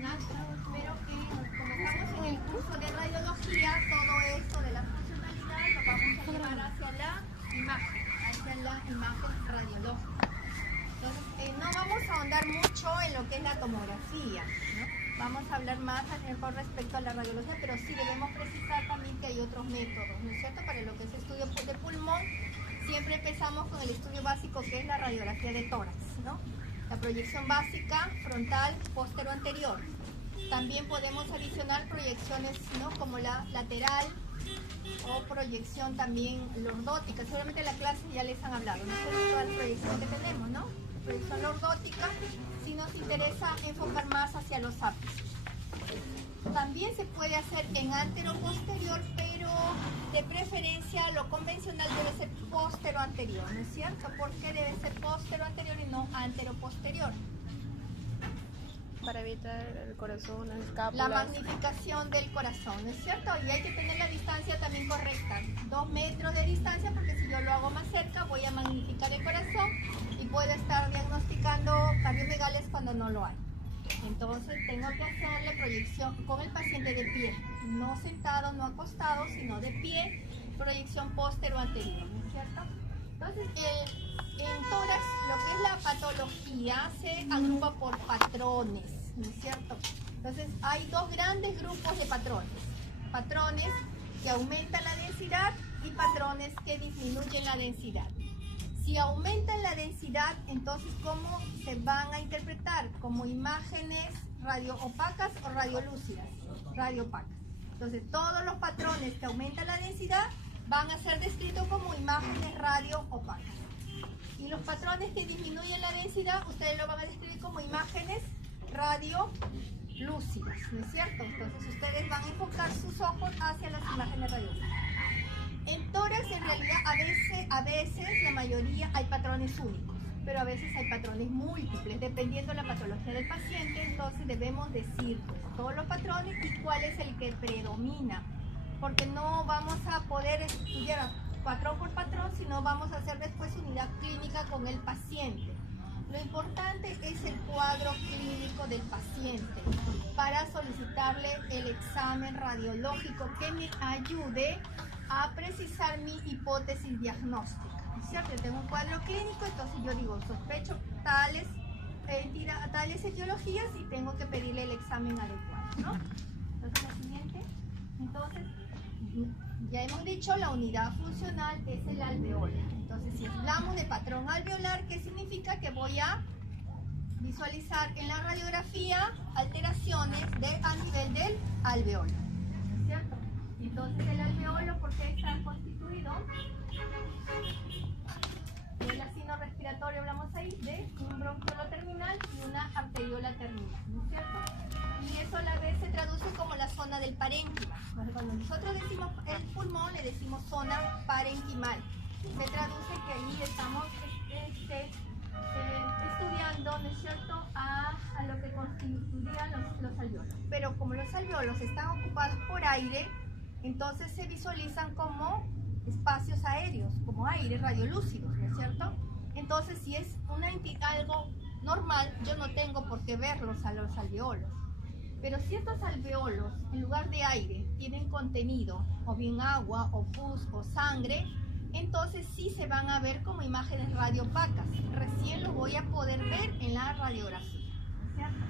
pero como estamos en el curso de radiología, todo esto de la funcionalidad lo vamos a llevar hacia la imagen radiológica. Entonces, no vamos a ahondar mucho en lo que es la tomografía, ¿no? Vamos a hablar más con respecto a la radiología, pero sí debemos precisar también que hay otros métodos, ¿no es cierto? Para lo que es estudio de pulmón, siempre empezamos con el estudio básico que es la radiografía de tórax, ¿no? La proyección básica, frontal, póstero anterior. También podemos adicionar proyecciones, ¿no? Como la lateral o proyección también lordótica. Seguramente en la clase ya les han hablado, ¿no? Toda la proyección que tenemos, ¿no? Proyección lordótica, si nos interesa enfocar más hacia los ápices. También se puede hacer en antero-posterior, pero de preferencia lo convencional debe ser póstero-anterior, ¿no es cierto? ¿Por qué debe ser póstero-anterior y no antero-posterior? Para evitar el corazón, las escápulas. La magnificación del corazón, ¿no es cierto? Y hay que tener la distancia también correcta, 2 metros de distancia, porque si yo lo hago más cerca voy a magnificar el corazón y puedo estar diagnosticando cardiomegalias cuando no lo hay. Entonces tengo que hacerle proyección con el paciente de pie, no sentado, no acostado, sino de pie, proyección póstero anterior, ¿no es cierto? Entonces, en tórax, lo que es la patología se agrupa por patrones, ¿no es cierto? Entonces, hay dos grandes grupos de patrones. Patrones que aumentan la densidad y patrones que disminuyen la densidad. Si aumentan la densidad, entonces, ¿cómo se van a interpretar? Como imágenes radioopacas o radiolúcidas, radioopacas. Entonces, todos los patrones que aumentan la densidad van a ser descritos como imágenes radioopacas. Y los patrones que disminuyen la densidad, ustedes lo van a describir como imágenes radiolúcidas, ¿no es cierto? Entonces, ustedes van a enfocar sus ojos hacia las imágenes radiolúcidas. En tórax, en realidad, a veces, la mayoría, hay patrones únicos, pero a veces hay patrones múltiples, dependiendo de la patología del paciente. Entonces debemos decir todos los patrones y cuál es el que predomina, porque no vamos a poder estudiar patrón por patrón, sino vamos a hacer después unidad clínica con el paciente. Lo importante es el cuadro clínico del paciente para solicitarle el examen radiológico que me ayude a precisar mi hipótesis diagnóstica, ¿no es cierto? Yo tengo un cuadro clínico, entonces yo digo, sospecho tales etiologías y tengo que pedirle el examen adecuado, ¿no? Entonces, la siguiente. Entonces, ya hemos dicho, la unidad funcional es el alveolo. Entonces, si hablamos de patrón alveolar, ¿qué significa? Que voy a visualizar en la radiografía alteraciones a nivel del alveolo, ¿no es cierto? Entonces, el alveolo, ¿por qué está constituido? El asino respiratorio, hablamos ahí de un bronquiolo terminal y una arteriola terminal, ¿no es cierto? Y eso a la vez se traduce como la zona del parénquima. Cuando nosotros decimos el pulmón, le decimos zona parenquimal. Se traduce que ahí estamos estudiando, ¿no es cierto?, a lo que constituirían los alveolos. Pero como los alveolos están ocupados por aire, entonces se visualizan como espacios aéreos, como aires radiolúcidos, ¿no es cierto? Entonces, si es algo normal, yo no tengo por qué verlos a los alveolos. Pero si estos alveolos, en lugar de aire, tienen contenido, o bien agua, o pus, o sangre, entonces sí se van a ver como imágenes radiopacas. Recién lo voy a poder ver en la radiografía, ¿no es cierto?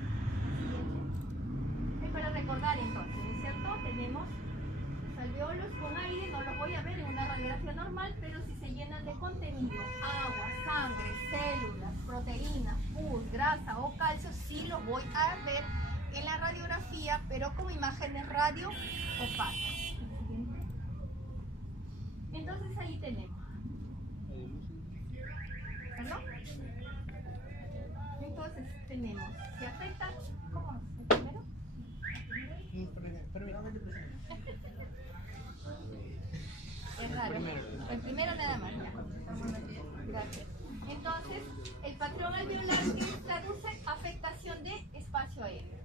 Es para recordar entonces, ¿no es cierto? Tenemos alveolos con aire, no los voy a ver en una radiografía normal, pero si se llenan de contenido, agua, sangre, células, proteínas, pus, grasa o calcio, sí los voy a ver en la radiografía, pero como imágenes radioopacas. Entonces ahí tenemos. ¿Perdón? Entonces tenemos, ¿se afecta? ¿Cómo? ¿El primero? Es raro. El primero nada más. Gracias. Entonces, el patrón alveolar traduce afectación de espacio aéreo.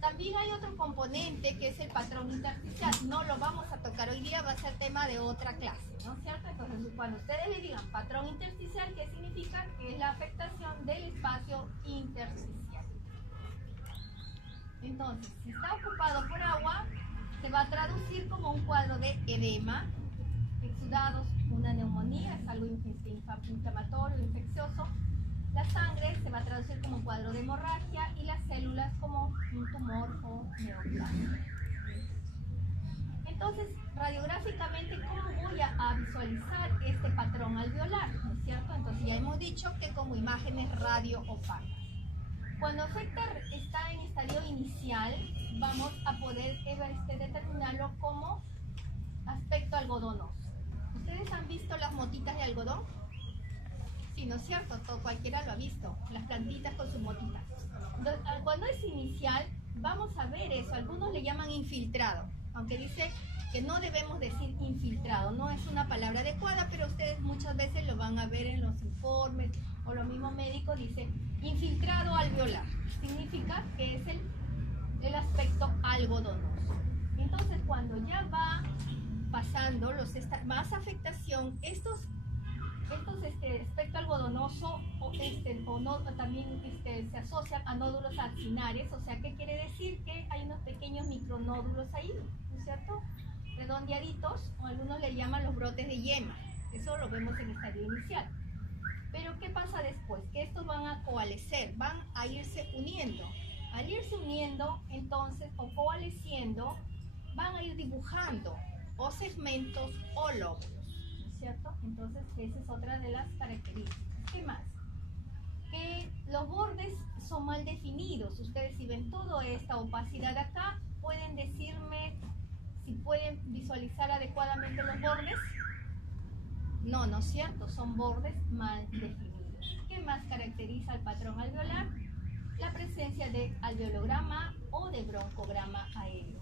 También hay otro componente que es el patrón intersticial. No lo vamos a tocar hoy día, va a ser tema de otra clase, ¿no es cierto? Entonces, cuando ustedes le digan patrón intersticial, ¿qué significa? Que es la afectación del espacio intersticial. Entonces, si está ocupado por agua, se va a traducir como un cuadro de edema, exudados, una neumonía, es algo inflamatorio, infeccioso. La sangre se va a traducir como un cuadro de hemorragia y las células como un tumor o neoplasma. Entonces, radiográficamente, ¿cómo voy a visualizar este patrón alveolar? ¿No es cierto? Entonces, ya hemos dicho que como imágenes radio-opacas. Cuando afecta está en estadio inicial, vamos a poder determinarlo como aspecto algodonoso. ¿Ustedes han visto las motitas de algodón? Sí, ¿no es cierto? Cualquiera lo ha visto, las plantitas con sus motitas. Cuando es inicial, vamos a ver eso. Algunos le llaman infiltrado, aunque dice que no debemos decir infiltrado. No es una palabra adecuada, pero ustedes muchas veces lo van a ver en los informes o lo mismo médico dice infiltrado alveolar. Significa que es el aspecto algodonoso. Entonces, cuando ya va pasando más afectación, estos aspecto algodonoso también se asocian a nódulos axinares. O sea, ¿qué quiere decir? Que hay unos pequeños micronódulos ahí, ¿no es cierto? Redondeaditos, o algunos le llaman los brotes de yema. Eso lo vemos en estadio inicial. Pero ¿qué pasa después? Que estos van a coalescer, van a irse uniendo. Al irse uniendo, entonces, o coalesciendo, van a ir dibujando o segmentos o lóbulos. ¿Cierto? Entonces, esa es otra de las características. ¿Qué más? Que los bordes son mal definidos. Ustedes, si ven toda esta opacidad acá, pueden decirme si pueden visualizar adecuadamente los bordes. No, no es cierto, son bordes mal definidos. ¿Qué más caracteriza el patrón alveolar? La presencia de alveolograma o de broncograma aéreo.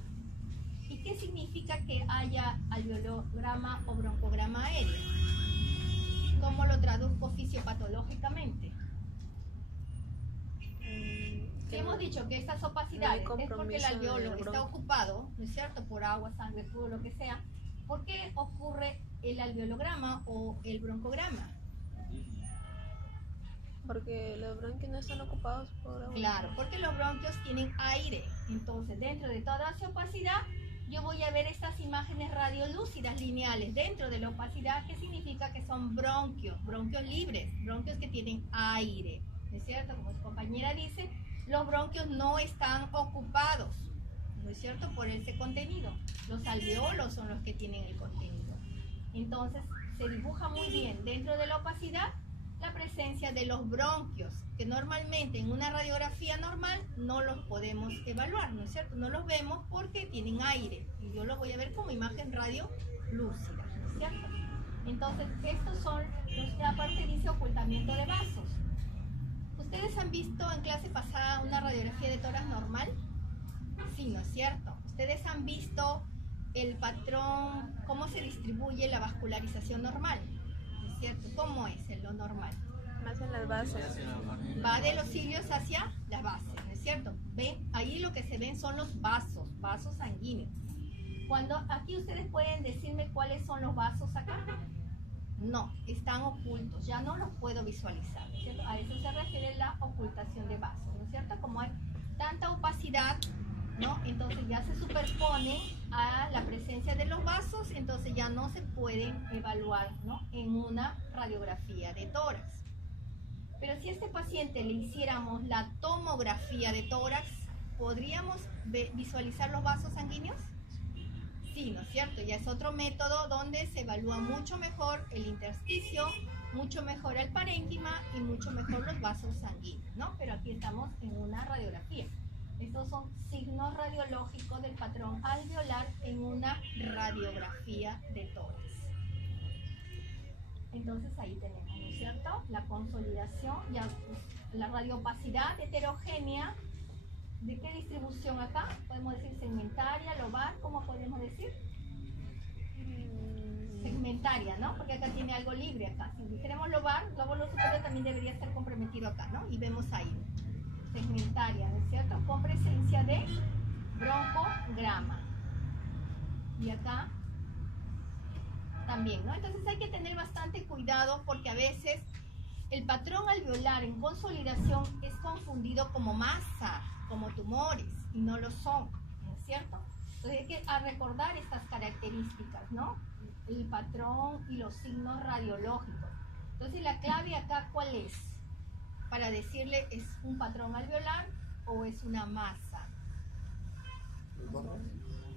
¿Y qué significa que haya alveolograma o broncograma aéreo? ¿Cómo lo traduzco fisiopatológicamente? Hemos dicho que estas opacidades es porque el alveolo está ocupado, ¿no es cierto?, por agua, sangre, flujo, lo que sea. ¿Por qué ocurre el alveolograma o el broncograma? Porque los bronquios no están ocupados por agua. Claro, porque los bronquios tienen aire. Entonces, dentro de toda esa opacidad, yo voy a ver estas imágenes radiolúcidas lineales dentro de la opacidad, que significa que son bronquios libres, bronquios que tienen aire, ¿no es cierto? Como su compañera dice, los bronquios no están ocupados, ¿no es cierto?, por ese contenido. Los alveolos son los que tienen el contenido. Entonces, se dibuja muy bien dentro de la opacidad la presencia de los bronquios, que normalmente en una radiografía normal no los podemos evaluar, ¿no es cierto? No los vemos porque tienen aire, y yo los voy a ver como imagen radiolúcida, ¿no es cierto? Entonces, estos son los que aparte dice ocultamiento de vasos. ¿Ustedes han visto en clase pasada una radiografía de tórax normal? Sí, ¿no es cierto? ¿Ustedes han visto el patrón, cómo se distribuye la vascularización normal? ¿No es cierto? ¿Cómo es lo normal? Más en las bases. Va de los cilios hacia las bases, ¿no es cierto? ¿Ven? Ahí lo que se ven son los vasos sanguíneos. Cuando aquí ustedes pueden decirme cuáles son los vasos acá. No, están ocultos, ya no los puedo visualizar, ¿no es cierto? A eso se refiere la ocultación de vasos, ¿no es cierto? Como hay tanta opacidad, ¿no? Entonces ya se superpone a la presencia de los vasos, entonces ya no se pueden evaluar, ¿no?, en una radiografía de tórax. Pero si a este paciente le hiciéramos la tomografía de tórax, ¿podríamos visualizar los vasos sanguíneos? Sí, ¿no es cierto? Ya es otro método donde se evalúa mucho mejor el intersticio, mucho mejor el parénquima y mucho mejor los vasos sanguíneos, ¿no? Pero aquí estamos en una radiografía. Estos son signos radiológicos del patrón alveolar en una radiografía de tórax. Entonces ahí tenemos, ¿no es cierto?, la consolidación, ya la radioopacidad heterogénea. ¿De qué distribución acá? Podemos decir segmentaria, lobar, ¿cómo podemos decir? Segmentaria, ¿no? Porque acá tiene algo libre acá. Si dijéramos lobar, lóbulo superior también debería estar comprometido acá, ¿no? Y vemos ahí. Segmentaria, ¿no es cierto?, con presencia de broncograma. Y acá también, ¿no? Entonces hay que tener bastante cuidado porque a veces el patrón alveolar en consolidación es confundido como masa, como tumores. y no lo son, ¿no es cierto? Entonces hay que recordar estas características, ¿no? El patrón y los signos radiológicos. Entonces la clave acá, ¿cuál es? Para decirle, ¿es un patrón alveolar o es una masa?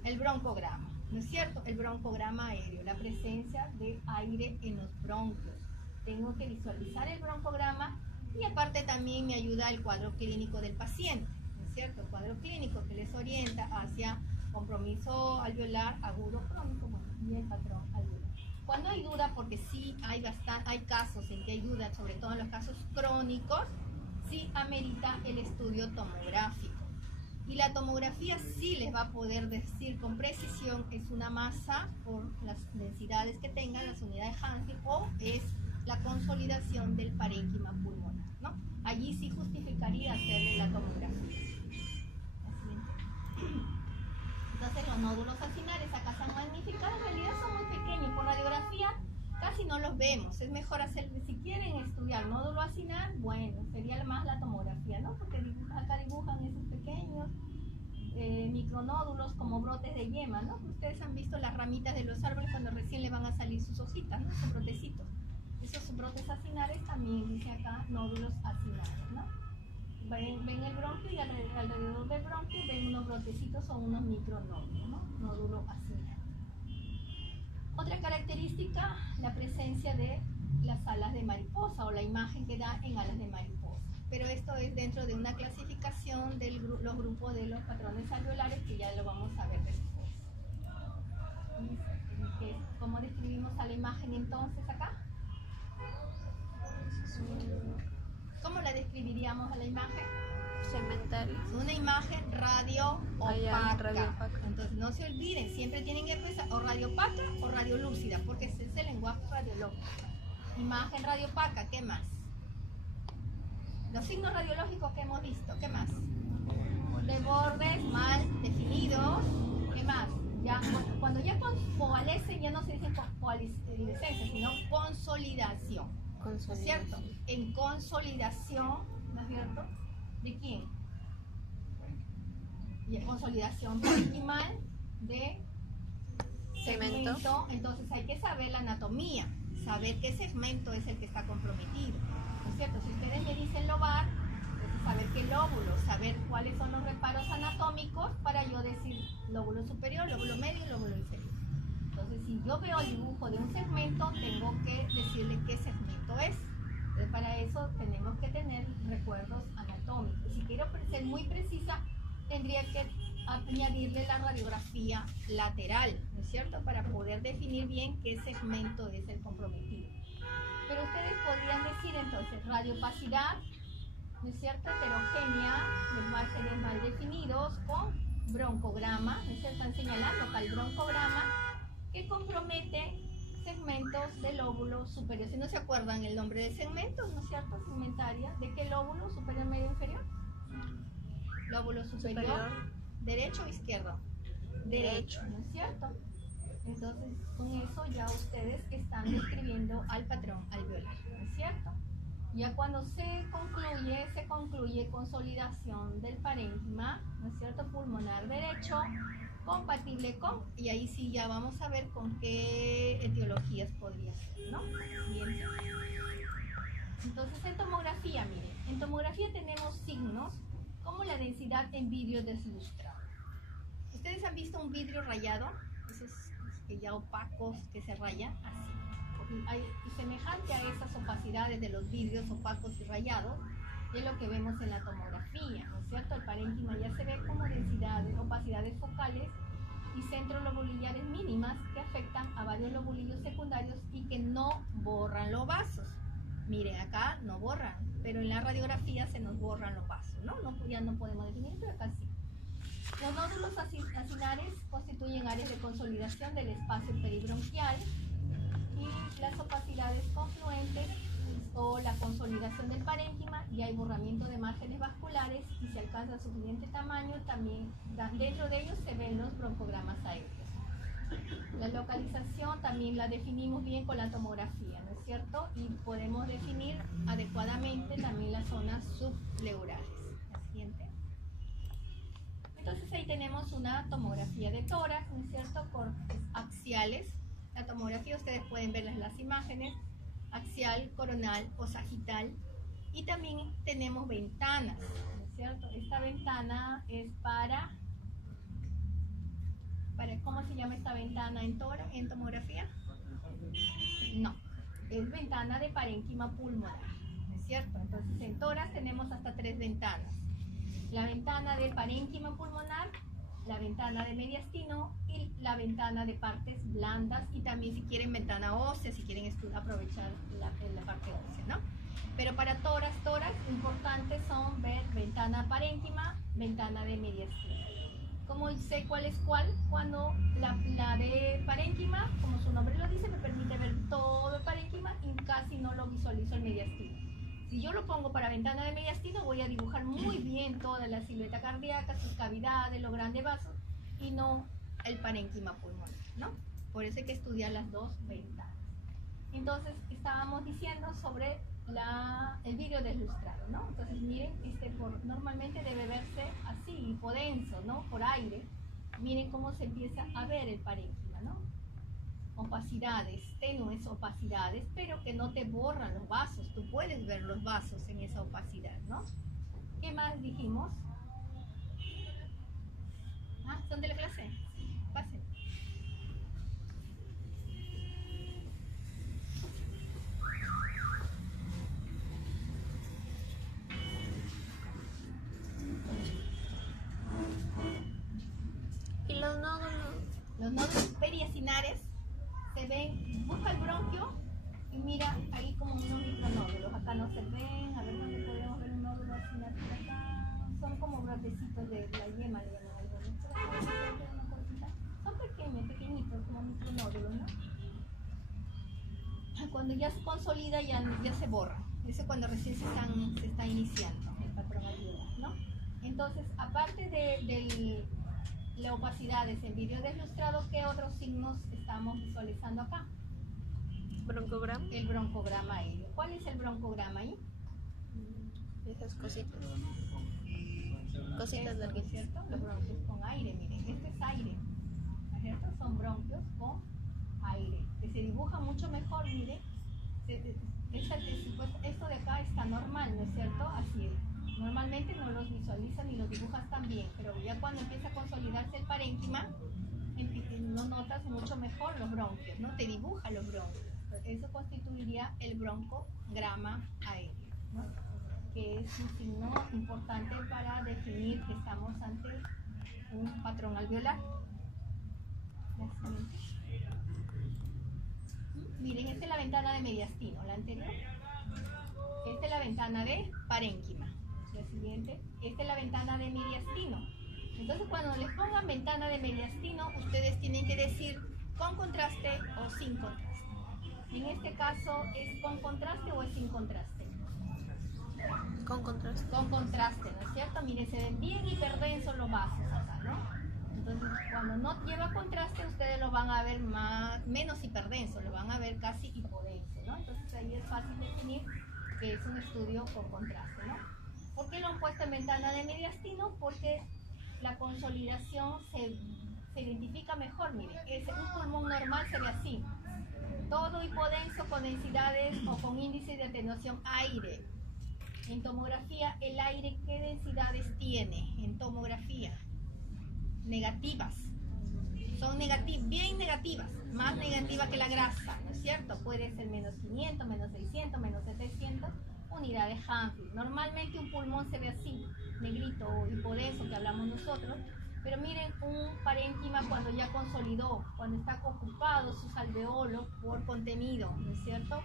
El broncograma, ¿no es cierto? El broncograma aéreo, la presencia de aire en los bronquios. Tengo que visualizar el broncograma y aparte también me ayuda el cuadro clínico del paciente, ¿no es cierto? El cuadro clínico que les orienta hacia compromiso alveolar agudo crónico, bueno, y el patrón alveolar. Cuando hay duda, porque sí hay casos en que hay duda, sobre todo en los casos crónicos, sí amerita el estudio tomográfico. Y la tomografía sí les va a poder decir con precisión es una masa por las densidades que tengan, las unidades Hansen, o es la consolidación del parénquima pulmonar, ¿no? Allí sí justificaría hacerle la tomografía. Entonces los nódulos acinares acá están magnificados, en realidad son muy pequeños, por radiografía casi no los vemos. Es mejor hacer, si quieren estudiar nódulo acinar, bueno, sería más la tomografía, ¿no? Porque acá dibujan esos pequeños micronódulos como brotes de yema, ¿no? Ustedes han visto las ramitas de los árboles cuando recién le van a salir sus hojitas, ¿no? Son brotecitos. Esos brotes acinares también dice acá nódulos acinares, ¿no? Ven el bronquio y alrededor del bronquio ven unos brotecitos o unos micronódulos, ¿no? Nódulo acinar. Otra característica, la presencia de las alas de mariposa o la imagen que da en alas de mariposa. Pero esto es dentro de una clasificación de los grupos de los patrones alveolares que ya lo vamos a ver después. ¿Cómo describimos a la imagen entonces acá? ¿Cómo la describiríamos a la imagen? Segmental. Una imagen radio opaca. Entonces no se olviden, siempre tienen que pensar o radio opaca o radio lúcida, porque ese es el lenguaje radiológico. Imagen radio opaca, ¿qué más? Los signos radiológicos que hemos visto, ¿qué más? De bordes mal definidos, ¿qué más? Ya, cuando ya coalescen, ya no se dice coalescencia, sino consolidación. ¿No es cierto? En consolidación, ¿no es cierto? ¿De quién? Y en consolidación parenquimal de segmento. Entonces hay que saber la anatomía, saber qué segmento es el que está comprometido. ¿No es cierto? Si ustedes me dicen lobar, entonces saber qué lóbulo, saber cuáles son los reparos anatómicos para yo decir lóbulo superior, lóbulo medio y lóbulo inferior. Entonces, si yo veo el dibujo de un segmento, tengo que decirle qué segmento es. Entonces, para eso tenemos que tener recuerdos anatómicos. Si quiero ser muy precisa, tendría que añadirle la radiografía lateral, ¿no es cierto? Para poder definir bien qué segmento es el comprometido. Pero ustedes podrían decir entonces radiopacidad, ¿no es cierto? Heterogénea, de márgenes mal definidos, con broncograma, ¿no es cierto? Están señalando acá el broncograma, que compromete segmentos del lóbulo superior. Si no se acuerdan el nombre de segmentos, ¿no es cierto? Segmentaria, ¿de qué lóbulo? ¿Superior, medio, inferior? Lóbulo superior. ¿Derecho o izquierdo? Derecho, ¿no es cierto? Entonces, con eso ya ustedes están describiendo al patrón alveolar, ¿no es cierto? Ya cuando se concluye consolidación del parénquima, ¿no es cierto? Pulmonar derecho, compatible con, y ahí sí ya vamos a ver con qué etiologías podría ser, ¿no? Bien. Entonces en tomografía, miren, en tomografía tenemos signos como la densidad en vidrio deslustrado. ¿Ustedes han visto un vidrio rayado? Esos que ya opacos que se rayan así. Y semejante a esas opacidades de los vidrios opacos y rayados, es lo que vemos en la tomografía, ¿no es cierto? El parénquima ya se ve como densidades, opacidades focales y centrolobulillares mínimas que afectan a varios lobulillos secundarios y que no borran los vasos. Miren, acá no borran, pero en la radiografía se nos borran los vasos, ¿no? Ya no podemos definir, pero acá sí. Los nódulos acinares constituyen áreas de consolidación del espacio peribronquial y las opacidades confluentes o la consolidación del parénquima, y hay borramiento de márgenes vasculares y se alcanza suficiente tamaño, también dentro de ellos se ven los broncogramas aéreos. La localización también la definimos bien con la tomografía, ¿no es cierto? Y podemos definir adecuadamente también las zonas subpleurales. La siguiente. Entonces tenemos una tomografía de tórax, ¿no es cierto? Cortes axiales. La tomografía, ustedes pueden ver las imágenes, axial, coronal o sagital. Y también tenemos ventanas, ¿no es cierto? Esta ventana es para ¿cómo se llama esta ventana en tomografía? No, es ventana de parénquima pulmonar, ¿no es cierto? Entonces en tórax tenemos hasta 3 ventanas. La ventana de parénquima pulmonar, la ventana de mediastino y la ventana de partes blandas, y también si quieren ventana ósea, si quieren aprovechar la parte ósea, ¿no? Pero para tórax, importantes son ver ventana parénquima, ventana de mediastino. ¿Cómo sé cuál es cuál? Cuando la de parénquima, como su nombre lo dice, me permite ver todo el parénquima y casi no lo visualizo el mediastino. Si yo lo pongo para ventana de mediastino, voy a dibujar muy bien toda la silueta cardíaca, sus cavidades, los grandes vasos, y no el parénquima pulmonar, ¿no? Por eso hay que estudiar las dos ventanas. Entonces, estábamos diciendo sobre el vidrio deslustrado, ¿no? Entonces, miren, normalmente debe verse así, hipodenso, ¿no? Por aire. Miren cómo se empieza a ver el parénquima, ¿no? Opacidades, tenues opacidades, pero que no te borran los vasos. Tú puedes ver los vasos en esa opacidad, ¿no? ¿Qué más dijimos? Ah, ¿son de la clase? Pasen. ¿Y los nódulos? Los nódulos periacinares se ven, busca el bronquio y mira ahí como unos micronódulos. Acá no se ven, a ver dónde podemos ver un nódulo así acá. Son como brotecitos de la yema, le llaman algunos. Son pequeñitos, como micronódulos, ¿no? Cuando ya se consolida ya se borra. Eso cuando recién se está iniciando el patrón alveolar, ¿no? Entonces, aparte de la opacidad en vidrio deslustrado, ¿qué otros signos estamos visualizando acá? ¿Broncograma? El broncograma aéreo. ¿Cuál es el broncograma ahí? Esas cositas. Cositas larguitas. ¿Cierto? Los bronquios con aire, miren, este es aire, ¿no es cierto? Son bronquios con aire, que se dibuja mucho mejor, miren. Esto de acá está normal, ¿no es cierto? Así es. Normalmente no los visualizas ni los dibujas tan bien, pero ya cuando empieza a consolidarse el parénquima, no notas mucho mejor los bronquios, ¿no? Te dibuja los bronquios. Eso constituiría el broncograma aéreo, ¿no? Que es un signo importante para definir que estamos ante un patrón alveolar. Miren, esta es la ventana de mediastino, la anterior. Esta es la ventana de parénquima. La siguiente, esta es la ventana de mediastino. Entonces, cuando les pongan ventana de mediastino, ustedes tienen que decir con contraste o sin contraste. En este caso, ¿es con contraste o es sin contraste? Con contraste. Con contraste, ¿no es cierto? Miren, se ven bien hiperdensos los vasos acá, ¿no? Entonces, cuando no lleva contraste, ustedes lo van a ver menos hiperdenso, lo van a ver casi hipodenso, ¿no? Entonces, ahí es fácil definir que es un estudio con contraste, ¿no? ¿Por qué lo han puesto en ventana de mediastino? Porque la consolidación se identifica mejor, miren. Un pulmón normal se ve así. Todo hipodenso con densidades o con índice de atenuación aire. En tomografía, el aire, ¿qué densidades tiene? En tomografía, negativas. Son bien negativas, más negativas que la grasa, ¿no es cierto? Puede ser menos 500, menos 600, menos 700 unidades Hanfield. Normalmente un pulmón se ve así, negrito o hipodenso que hablamos nosotros, pero miren un parénquima cuando ya consolidó, cuando está ocupado sus alveolos por contenido, ¿no es cierto?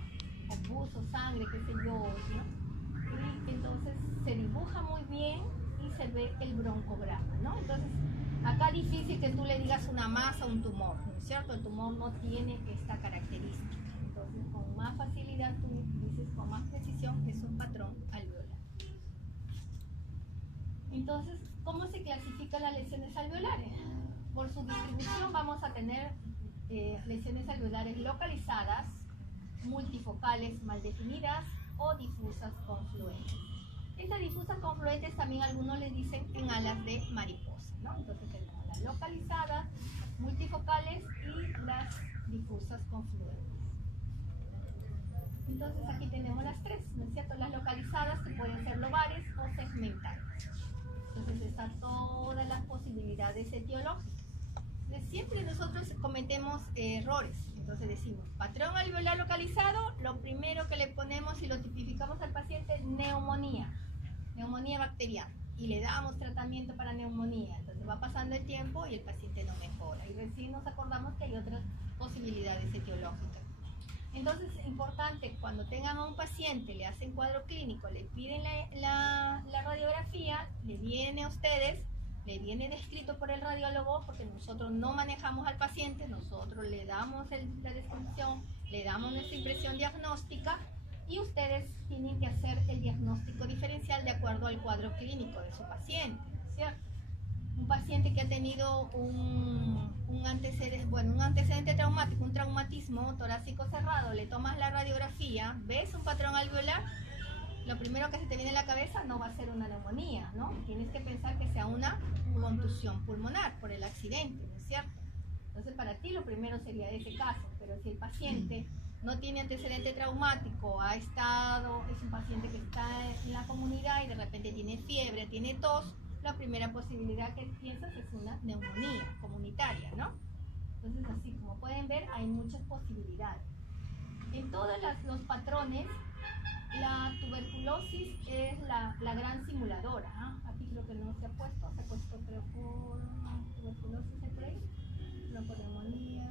O pus, sangre, qué sé yo, ¿no? Y entonces se dibuja muy bien y se ve el broncograma, ¿no? Entonces, acá difícil que tú le digas una masa o un tumor, ¿no es cierto? El tumor no tiene esta característica. Entonces, con más facilidad tú dices con más precisión que es un patrón alveolar. Entonces, ¿cómo se clasifican las lesiones alveolares? Por su distribución vamos a tener lesiones alveolares localizadas, multifocales mal definidas o difusas confluentes. Estas difusas confluentes también algunos les dicen en alas de mariposa, ¿no? Entonces localizadas, multifocales y las difusas con fluorescencia. Entonces aquí tenemos las tres, ¿no es cierto? Las localizadas que pueden ser lobares o segmentales. Entonces están todas las posibilidades etiológicas. Entonces, siempre nosotros cometemos errores. Entonces decimos, patrón alveolar localizado, lo primero que le ponemos y lo tipificamos al paciente es neumonía bacteriana. Y le damos tratamiento para neumonía. Entonces va pasando el tiempo y el paciente no mejora. Y recién nos acordamos que hay otras posibilidades etiológicas. Entonces es importante, cuando tengan a un paciente, le hacen cuadro clínico, le piden la radiografía, le viene a ustedes, le viene descrito por el radiólogo, porque nosotros no manejamos al paciente, nosotros le damos la descripción, le damos nuestra impresión diagnóstica y ustedes tienen que hacer el diagnóstico diferencial de acuerdo al cuadro clínico de su paciente, ¿cierto? Un paciente que ha tenido un antecedente traumático, un traumatismo torácico cerrado, le tomas la radiografía, ves un patrón alveolar, lo primero que se te viene a la cabeza no va a ser una neumonía, ¿no? Tienes que pensar que sea una contusión pulmonar por el accidente, ¿no es cierto? Entonces para ti lo primero sería ese caso, pero si el paciente no tiene antecedente traumático, es un paciente que está en la comunidad y de repente tiene fiebre, tiene tos, la primera posibilidad que piensas es una neumonía comunitaria, ¿no? Entonces, así como pueden ver, hay muchas posibilidades. En todos los patrones, la tuberculosis es la gran simuladora, ¿eh? Aquí creo que no se ha puesto creo por tuberculosis, ¿es por ahí? No por neumonía,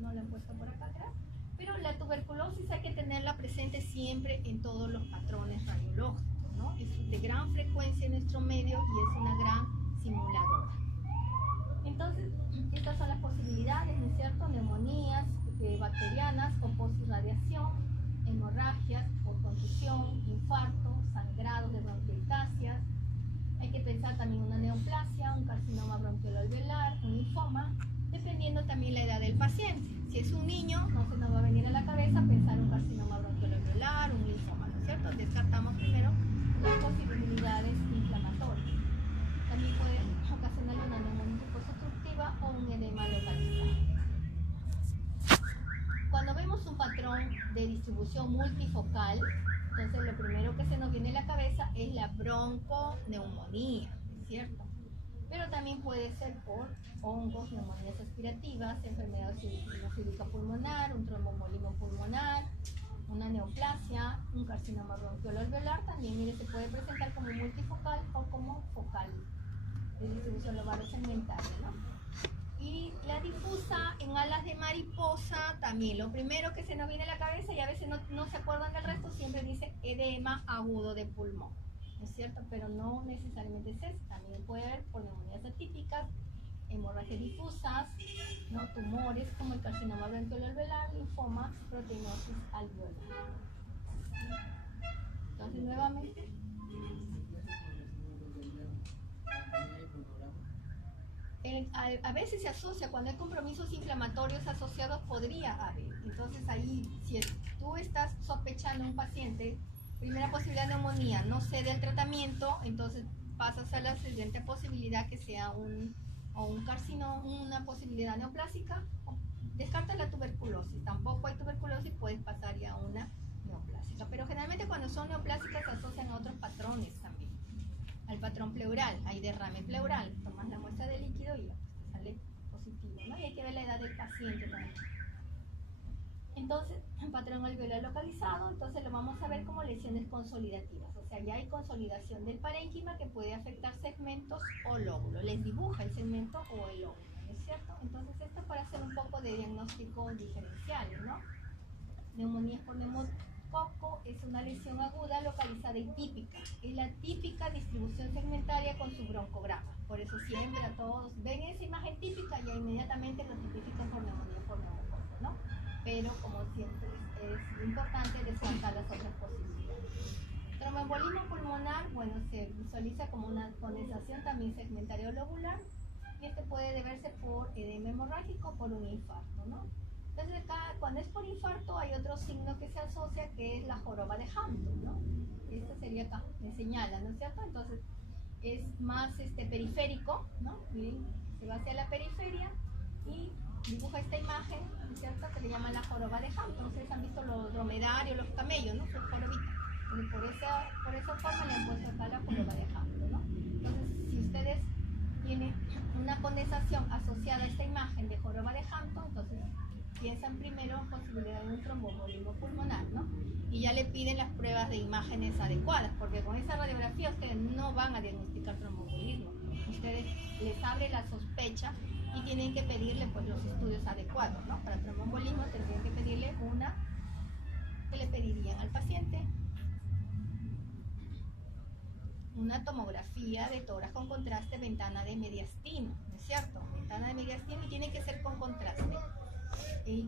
no la han puesto por acá atrás. Pero la tuberculosis hay que tenerla presente siempre en todos los patrones radiológicos, ¿no? Es de gran frecuencia en nuestro medio y es una gran simuladora. Entonces, estas son las posibilidades, ¿no es cierto? Neumonías bacterianas o posirradiación, hemorragias por contusión, infarto, sangrado de bronquiectasias. Hay que pensar también una neoplasia, un carcinoma bronquiolo-alveolar, un linfoma, dependiendo también la edad del paciente. Si es un niño, no se nos va a venir a la cabeza pensar un carcinoma bronquiolo-alveolar, un linfoma, ¿no es cierto? Descartamos primero las posibilidades inflamatorias. También puede ocasionar una neumonía obstructiva o un edema localizado. Cuando vemos un patrón de distribución multifocal, entonces lo primero que se nos viene a la cabeza es la bronconeumonía, ¿cierto? Pero también puede ser por hongos, neumonías aspirativas, enfermedad eosinofílica pulmonar, un tromboembolismo pulmonar, una neoplasia, un carcinoma bronquiolo-alveolar. También, mire, se puede presentar como multifocal o como focal de distribución lobar o segmentaria, ¿no? Y la difusa en alas de mariposa también. Lo primero que se nos viene a la cabeza, y a veces no se acuerdan del resto, siempre dice edema agudo de pulmón, ¿no es cierto? Pero no necesariamente es eso. También puede haber neumonías atípicas, hemorragias difusas, ¿no? Tumores como el carcinoma bronquiolo-alveolar, linfoma, proteinosis alveolar. Entonces, nuevamente, a veces se asocia, cuando hay compromisos inflamatorios asociados, podría haber. Entonces ahí, si tú estás sospechando a un paciente, primera posibilidad de neumonía, no cede el tratamiento, entonces pasas a la siguiente posibilidad que sea un carcinoma, una posibilidad neoplásica. Descarta la tuberculosis, tampoco hay tuberculosis, puedes pasar ya a una neoplásica. Pero generalmente cuando son neoplásicas se asocian a otros patrones también. Al patrón pleural, hay derrame pleural, tomas la muestra de líquido y te sale positivo, ¿no? Y hay que ver la edad del paciente también. Entonces, un patrón alveolar localizado, entonces lo vamos a ver como lesiones consolidativas, o sea, ya hay consolidación del parénquima que puede afectar segmentos o lóbulos, les dibuja el segmento o el lóbulo, ¿no es cierto? Entonces, esto es para hacer un poco de diagnóstico diferencial, ¿no? Neumonías por neumococo es una lesión aguda localizada y típica. Es la típica distribución segmentaria con su broncograma. Por eso siempre a todos ven esa imagen típica y inmediatamente lo tipifican por neumonía por neumococo, ¿no? Pero como siempre es importante descartar las otras posibilidades. Tromboembolismo pulmonar, bueno, se visualiza como una condensación también segmentaria o lobular y este puede deberse por edema hemorrágico o por un infarto, ¿no? Entonces acá, cuando es por infarto, hay otro signo que se asocia, que es la joroba de Hampton, ¿no? Este sería acá, me señala, ¿no es cierto? Entonces es más periférico, ¿no? Miren, Se va hacia la periferia y dibuja esta imagen, ¿no es cierto?, que le llaman la joroba de Hampton. Ustedes han visto los dromedarios, los camellos, ¿no? Sus jorobitas. Entonces, por esa forma le han puesto acá la joroba de Hampton, ¿no? Entonces, si ustedes tienen una condensación asociada a esta imagen de joroba de Hampton, entonces piensan primero en posibilidad de un tromboembolismo pulmonar, ¿no? Y ya le piden las pruebas de imágenes adecuadas, porque con esa radiografía ustedes no van a diagnosticar tromboembolismo. Ustedes les abre la sospecha y tienen que pedirle pues los estudios adecuados, ¿no? Para tromboembolismo tendrían que pedirle ¿qué le pedirían al paciente? Una tomografía de tórax con contraste, ventana de mediastino, ¿no es cierto? Ventana de mediastino, y tiene que ser con contraste. Y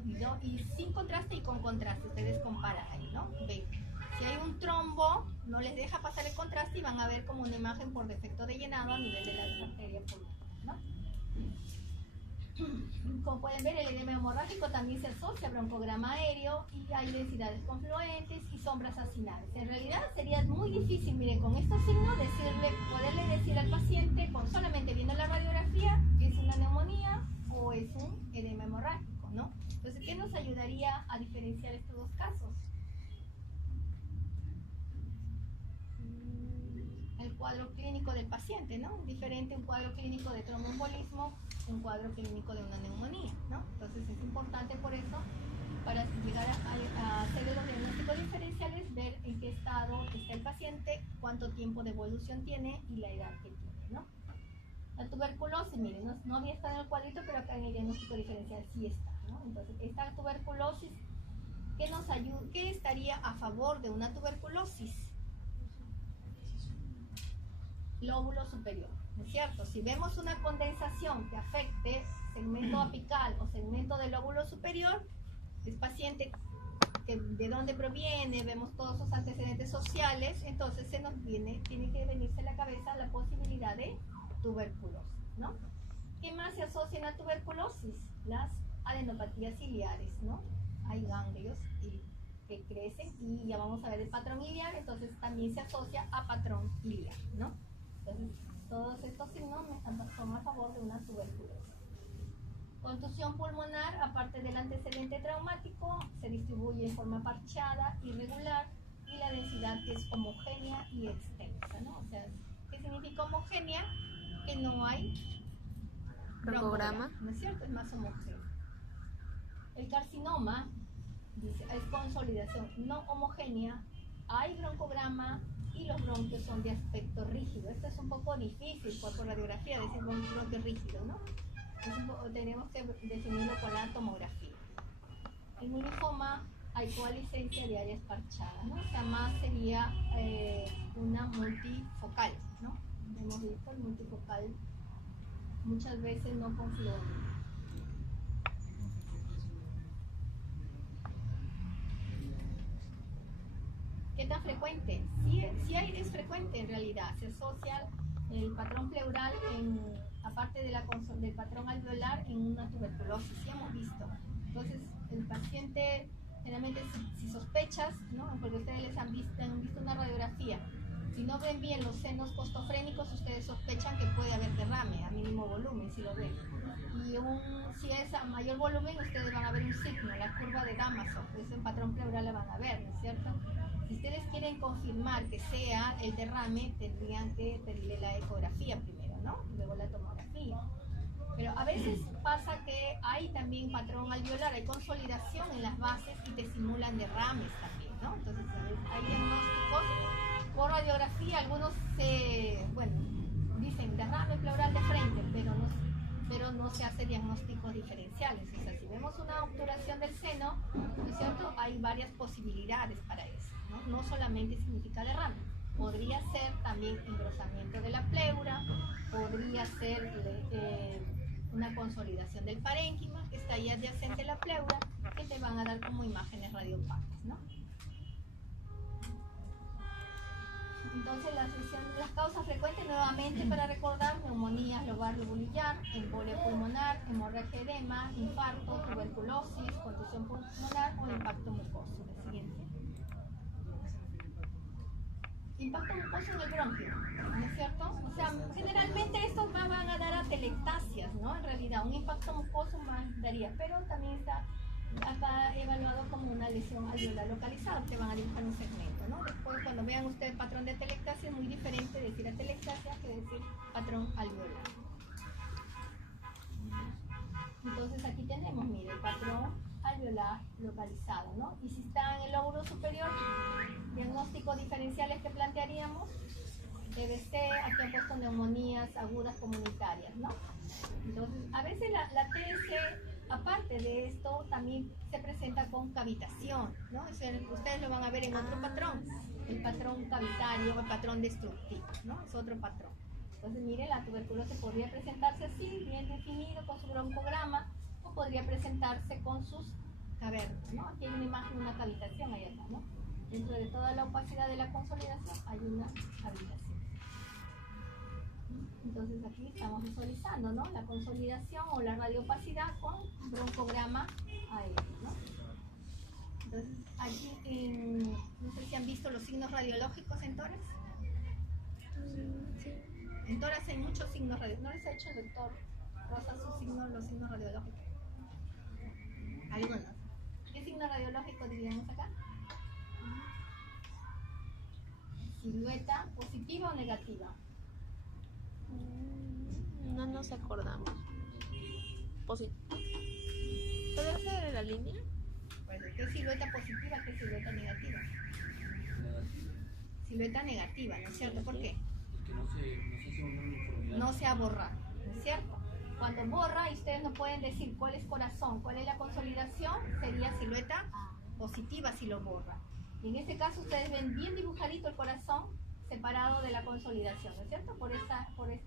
sin contraste y con contraste, ustedes comparan ahí, ¿no? Ven, si hay un trombo, no les deja pasar el contraste y van a ver como una imagen por defecto de llenado a nivel de la arteria pulmonar, ¿no? Como pueden ver, el edema hemorrágico también se asocia a broncograma aéreo y hay densidades confluentes y sombras acinares. En realidad sería muy difícil, miren, con estos signos poderle decir al paciente, con solamente viendo la radiografía, que es una neumonía o es un edema hemorrágico, ¿no? Entonces, ¿qué nos ayudaría a diferenciar estos dos casos? El cuadro clínico del paciente, ¿no? Diferente un cuadro clínico de tromboembolismo, un cuadro clínico de una neumonía, ¿no? Entonces es importante por eso, para llegar a hacer los diagnósticos diferenciales, ver en qué estado está el paciente, cuánto tiempo de evolución tiene y la edad que tiene, ¿no? La tuberculosis, miren, no había estado en el cuadrito, pero acá en el diagnóstico diferencial sí está, ¿no? Entonces, esta tuberculosis, ¿qué estaría a favor de una tuberculosis? Lóbulo superior, ¿no es cierto? Si vemos una condensación que afecte segmento apical o segmento del lóbulo superior, es paciente de dónde proviene, vemos todos sus antecedentes sociales, entonces tiene que venirse a la cabeza la posibilidad de tuberculosis, ¿no? ¿Qué más se asocia a la tuberculosis? Las adenopatías ciliares, ¿no? Hay ganglios que crecen y ya vamos a ver el patrón iliar, entonces también se asocia a patrón iliar, ¿no? Entonces, todos estos signos son a favor de una tuberculosis. Contusión pulmonar, aparte del antecedente traumático, se distribuye en forma parchada, irregular, y la densidad es homogénea y extensa, ¿no? O sea, ¿qué significa homogénea? Que no hay broncograma, ¿no es cierto? Es más homogéneo. El carcinoma, dice, es consolidación no homogénea, hay broncograma y los bronquios son de aspecto rígido. Esto es un poco difícil por radiografía, decir bronquio rígido, ¿no? Tenemos que definirlo con la tomografía. En un linfoma hay coalescencia de áreas parchadas, ¿no? O sea, más sería una multifocal, ¿no? Hemos visto el multifocal muchas veces no confluente. ¿Qué tan frecuente? Sí es frecuente en realidad. Se asocia el patrón pleural, aparte del patrón alveolar, en una tuberculosis. Sí hemos visto. Entonces, el paciente, generalmente, si sospechas, ¿no? Porque ustedes han visto una radiografía, si no ven bien los senos costofrénicos, ustedes sospechan que puede haber derrame a mínimo volumen, si lo ven. Y si es a mayor volumen, ustedes van a ver un signo, la curva de Damaso, ese patrón pleural la van a ver, ¿no es cierto? Si ustedes quieren confirmar que sea el derrame, tendrían que pedirle la ecografía primero, ¿no? Luego la tomografía. Pero a veces pasa que hay también patrón alveolar, hay consolidación en las bases y te simulan derrames también, ¿no? Entonces hay diagnósticos por radiografía, algunos dicen derrame pleural de frente, pero no se hace diagnósticos diferenciales. O sea, si vemos una obturación del seno, ¿no es cierto? Hay varias posibilidades para eso, ¿no? No solamente significa derrame. Podría ser también engrosamiento de la pleura, podría ser una consolidación del parénquima, que está ahí adyacente a la pleura, que te van a dar como imágenes radiopacas, ¿no? Entonces, las causas frecuentes, nuevamente para recordar: neumonías lobar lobulillar, embolia pulmonar, hemorragia edema, infarto, tuberculosis, contusión pulmonar o impacto mucoso. El siguiente. impacto mucoso en el bronquio, ¿no es cierto? O sea, generalmente estos van a dar atelectasias, ¿no? En realidad, un impacto mucoso más daría, pero también está acá evaluado como una lesión alveolar localizada, te van a dibujar un segmento, ¿no? Después, cuando vean ustedes el patrón de atelectasia, es muy diferente decir atelectasia que decir patrón alveolar. Entonces aquí tenemos, mire, el patrón alveolar localizado, ¿no? Y si está en el lóbulo superior, diagnósticos diferenciales que plantearíamos, DBC, aquí han puesto neumonías agudas comunitarias, ¿no? Entonces, a veces la TS, aparte de esto, también se presenta con cavitación, ¿no? O sea, ustedes lo van a ver en otro patrón, el patrón cavitario o el patrón destructivo, ¿no? Es otro patrón. Entonces, miren, la tuberculosis podría presentarse así, bien definido, con su broncograma, o podría presentarse con sus cavernas, ¿no? Aquí hay una imagen de una cavitación ahí acá, ¿no? Dentro de toda la opacidad de la consolidación hay una cavitación. Entonces aquí estamos visualizando, ¿no? La consolidación o la radiopacidad con broncograma aéreo, ¿no? Entonces aquí, no sé si han visto los signos radiológicos en tórax. Sí. En tórax hay muchos signos radiológicos. ¿No les ha hecho el doctor Rosa sus signos, los signos radiológicos? Algunos. ¿Qué signo radiológico diríamos acá? Silueta positiva o negativa. No nos acordamos. ¿Podría ser la línea? Bueno, ¿qué silueta positiva, qué silueta negativa? Silueta negativa, ¿no es cierto? ¿Por qué? No se ha borrado, ¿no es cierto? Cuando borra y ustedes no pueden decir cuál es corazón, cuál es la consolidación, sería silueta positiva si lo borra. Y en este caso ustedes ven bien dibujadito el corazón separado de la consolidación, ¿no es cierto? Por este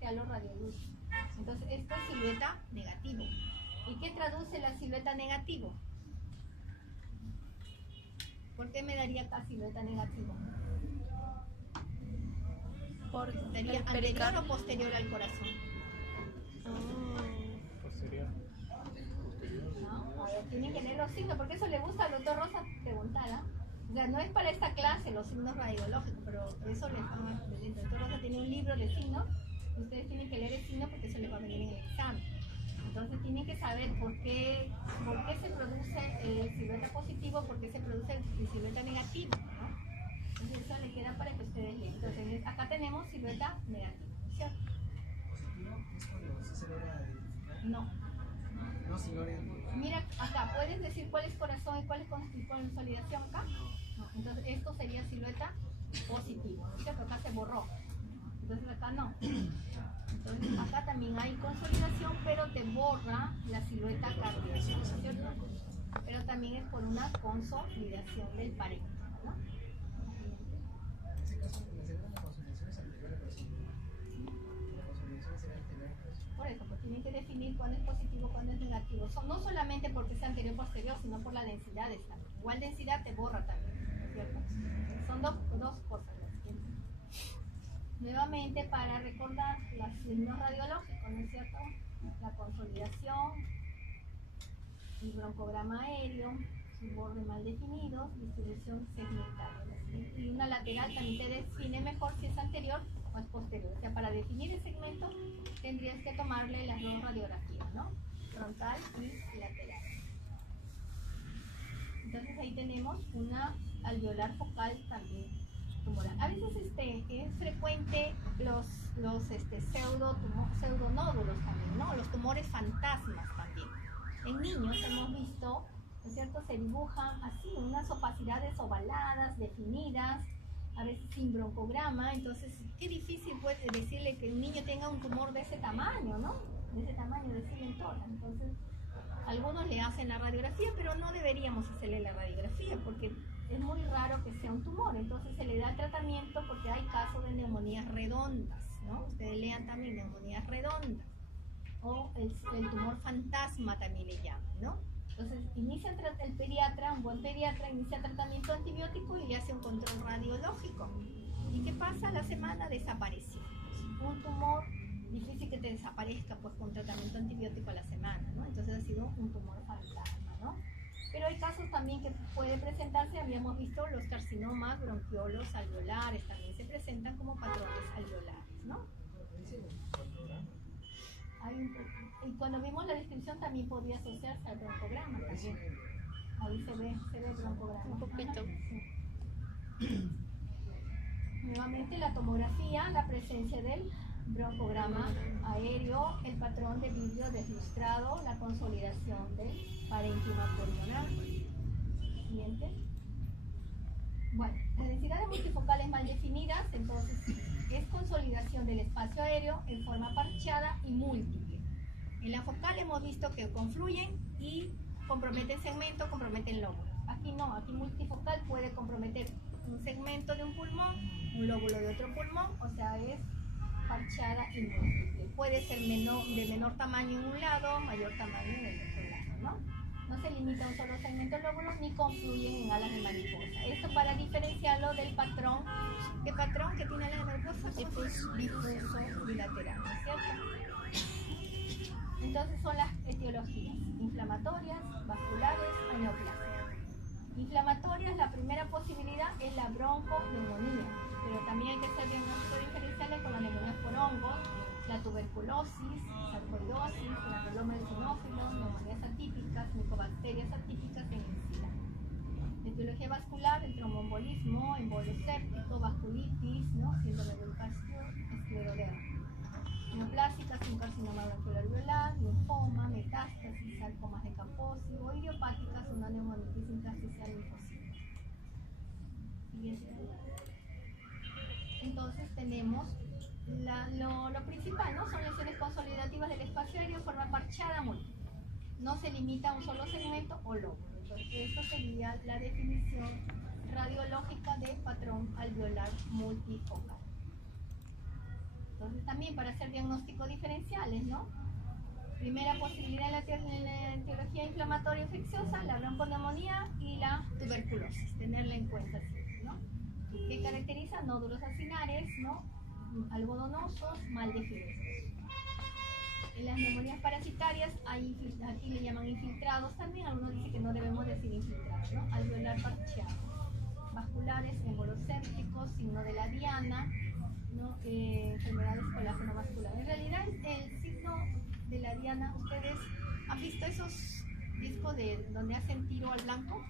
halo radioluz. Entonces esto es silueta negativo. ¿Y qué traduce la silueta negativo? ¿Por qué me daría acá silueta negativo? ¿Sería anterior o posterior al corazón? Posterior. ¿No? A ver, tienen que leer los signos, porque eso le gusta al doctor Rosa preguntar, ¿ah? O sea, no es para esta clase los signos radiológicos, pero eso les va a venir. El doctor Rosa tiene un libro de signos, ustedes tienen que leer el signo porque eso les va a venir en el examen. Entonces tienen que saber por qué se produce el silueta positivo, por qué se produce el silueta negativo, ¿no? Entonces eso le queda para que ustedes lean. Entonces acá tenemos silueta negativa, ¿cierto? ¿Positivo es cuando sí se logra identificar? No. No se logra identificar. Mira acá, ¿puedes decir cuál es corazón y cuál es consolidación acá? No. Entonces esto sería silueta positivo, ¿no es cierto? Acá se borró. Entonces acá no. Entonces acá también hay consolidación, pero te borra la silueta cardíaca, ¿no es cierto? Pero también es por una consolidación del parénquima, ¿no? En ese caso, en el cerebro la consolidación es anterior al corazón. La consolidación será anterior al corazón. Por eso, pues tienen que definir cuándo es positivo, cuándo es negativo. No solamente porque sea anterior o posterior, sino por la densidad también. Igual densidad te borra también, ¿no es cierto? Son dos cosas. Nuevamente, para recordar los signos radiológicos, ¿no es cierto? La consolidación, el broncograma aéreo, su borde mal definido, distribución segmental. Y una lateral también te define mejor si es anterior o es posterior. O sea, para definir el segmento tendrías que tomarle las dos radiografías, ¿no? Frontal y lateral. Entonces ahí tenemos una alveolar focal también tumoral. A veces es frecuente los pseudonódulos también, ¿no? Los tumores fantasmas también. En niños hemos visto, ¿no es cierto? Se dibujan así, unas opacidades ovaladas, definidas, a veces sin broncograma. Entonces, qué difícil puede decirle que un niño tenga un tumor de ese tamaño, ¿no? De ese tamaño, de ese mentora. Entonces, algunos le hacen la radiografía, pero no deberíamos hacerle la radiografía porque es muy raro que sea un tumor. Entonces se le da el tratamiento porque hay casos de neumonías redondas, ¿no? Ustedes lean también neumonías redondas o el tumor fantasma también le llaman, ¿no? Entonces inicia el pediatra, un buen pediatra inicia tratamiento antibiótico y le hace un control radiológico. ¿Y qué pasa? A la semana desapareció. Un tumor difícil que te desaparezca pues con tratamiento antibiótico a la semana, ¿no? Entonces ha sido un tumor fantasma, ¿no? Pero hay casos también que puede presentarse, habíamos visto los carcinomas bronquiolos alveolares, también se presentan como patrones alveolares, ¿no? Y cuando vimos la descripción también podría asociarse al broncograma también. Ahí se ve el broncograma. Un poquito. Ajá, sí. Nuevamente la tomografía, la presencia del broncograma aéreo, el patrón de vidrio deslustrado, la consolidación del parénquima pulmonar. Siguiente. Bueno, las densidades multifocales mal definidas, entonces, es consolidación del espacio aéreo en forma parchada y múltiple. En la focal hemos visto que confluyen y comprometen segmento, comprometen lóbulo. Aquí no, aquí multifocal puede comprometer un segmento de un pulmón, un lóbulo de otro pulmón, o sea, es parchada y múltiple. Puede ser de menor tamaño en un lado, mayor tamaño en el otro lado, ¿no? No se limita a un solo segmento de lóbulos ni confluyen en alas de mariposa. Esto para diferenciarlo del patrón. ¿Qué patrón que tiene alas de mariposa? Difuso bilateral, ¿no es cierto? Entonces son las etiologías inflamatorias, vasculares o neoplásicas. Inflamatorias, la primera posibilidad es la bronconeumonía, pero también hay que hacer diagnósticos diferenciales con las neumonías por hongos, la tuberculosis, sarcoidosis, el adenoma del sinófilo, neumonías atípicas, micobacterias atípicas en encía. Etiología vascular, el tromboembolismo, embolio séptico, vasculitis, ¿no? Síndrome de Pasteur, escleroderma. Neoplásicas, un carcinoma bronquial alveolar, linfoma, metástasis, sarcomas de Kaposi, o idiopáticas, una neumonitis intersticial linfocítica. Entonces tenemos lo principal, ¿no? Son lesiones consolidativas del espacio aéreo en forma parchada múltiple. No se limita a un solo segmento o lóbulo. Entonces, esto sería la definición radiológica de patrón alveolar multifocal. Entonces, también para hacer diagnósticos diferenciales, ¿no? Primera posibilidad en la etiología inflamatoria infecciosa, la bronconeumonía y la tuberculosis. Tenerla en cuenta siempre, ¿no? ¿Qué caracteriza? Nódulos acinares, ¿no? Algodonosos, mal definidos. En las neumonías parasitarias, aquí le llaman infiltrados también, algunos dicen que no debemos decir infiltrados, ¿no? Alveolar parcheado. Vasculares, embolosépticos, signo de la diana, ¿no? Enfermedades colágeno vascular. En realidad, el signo de la diana, ¿ustedes han visto esos discos de donde hacen tiro al blanco?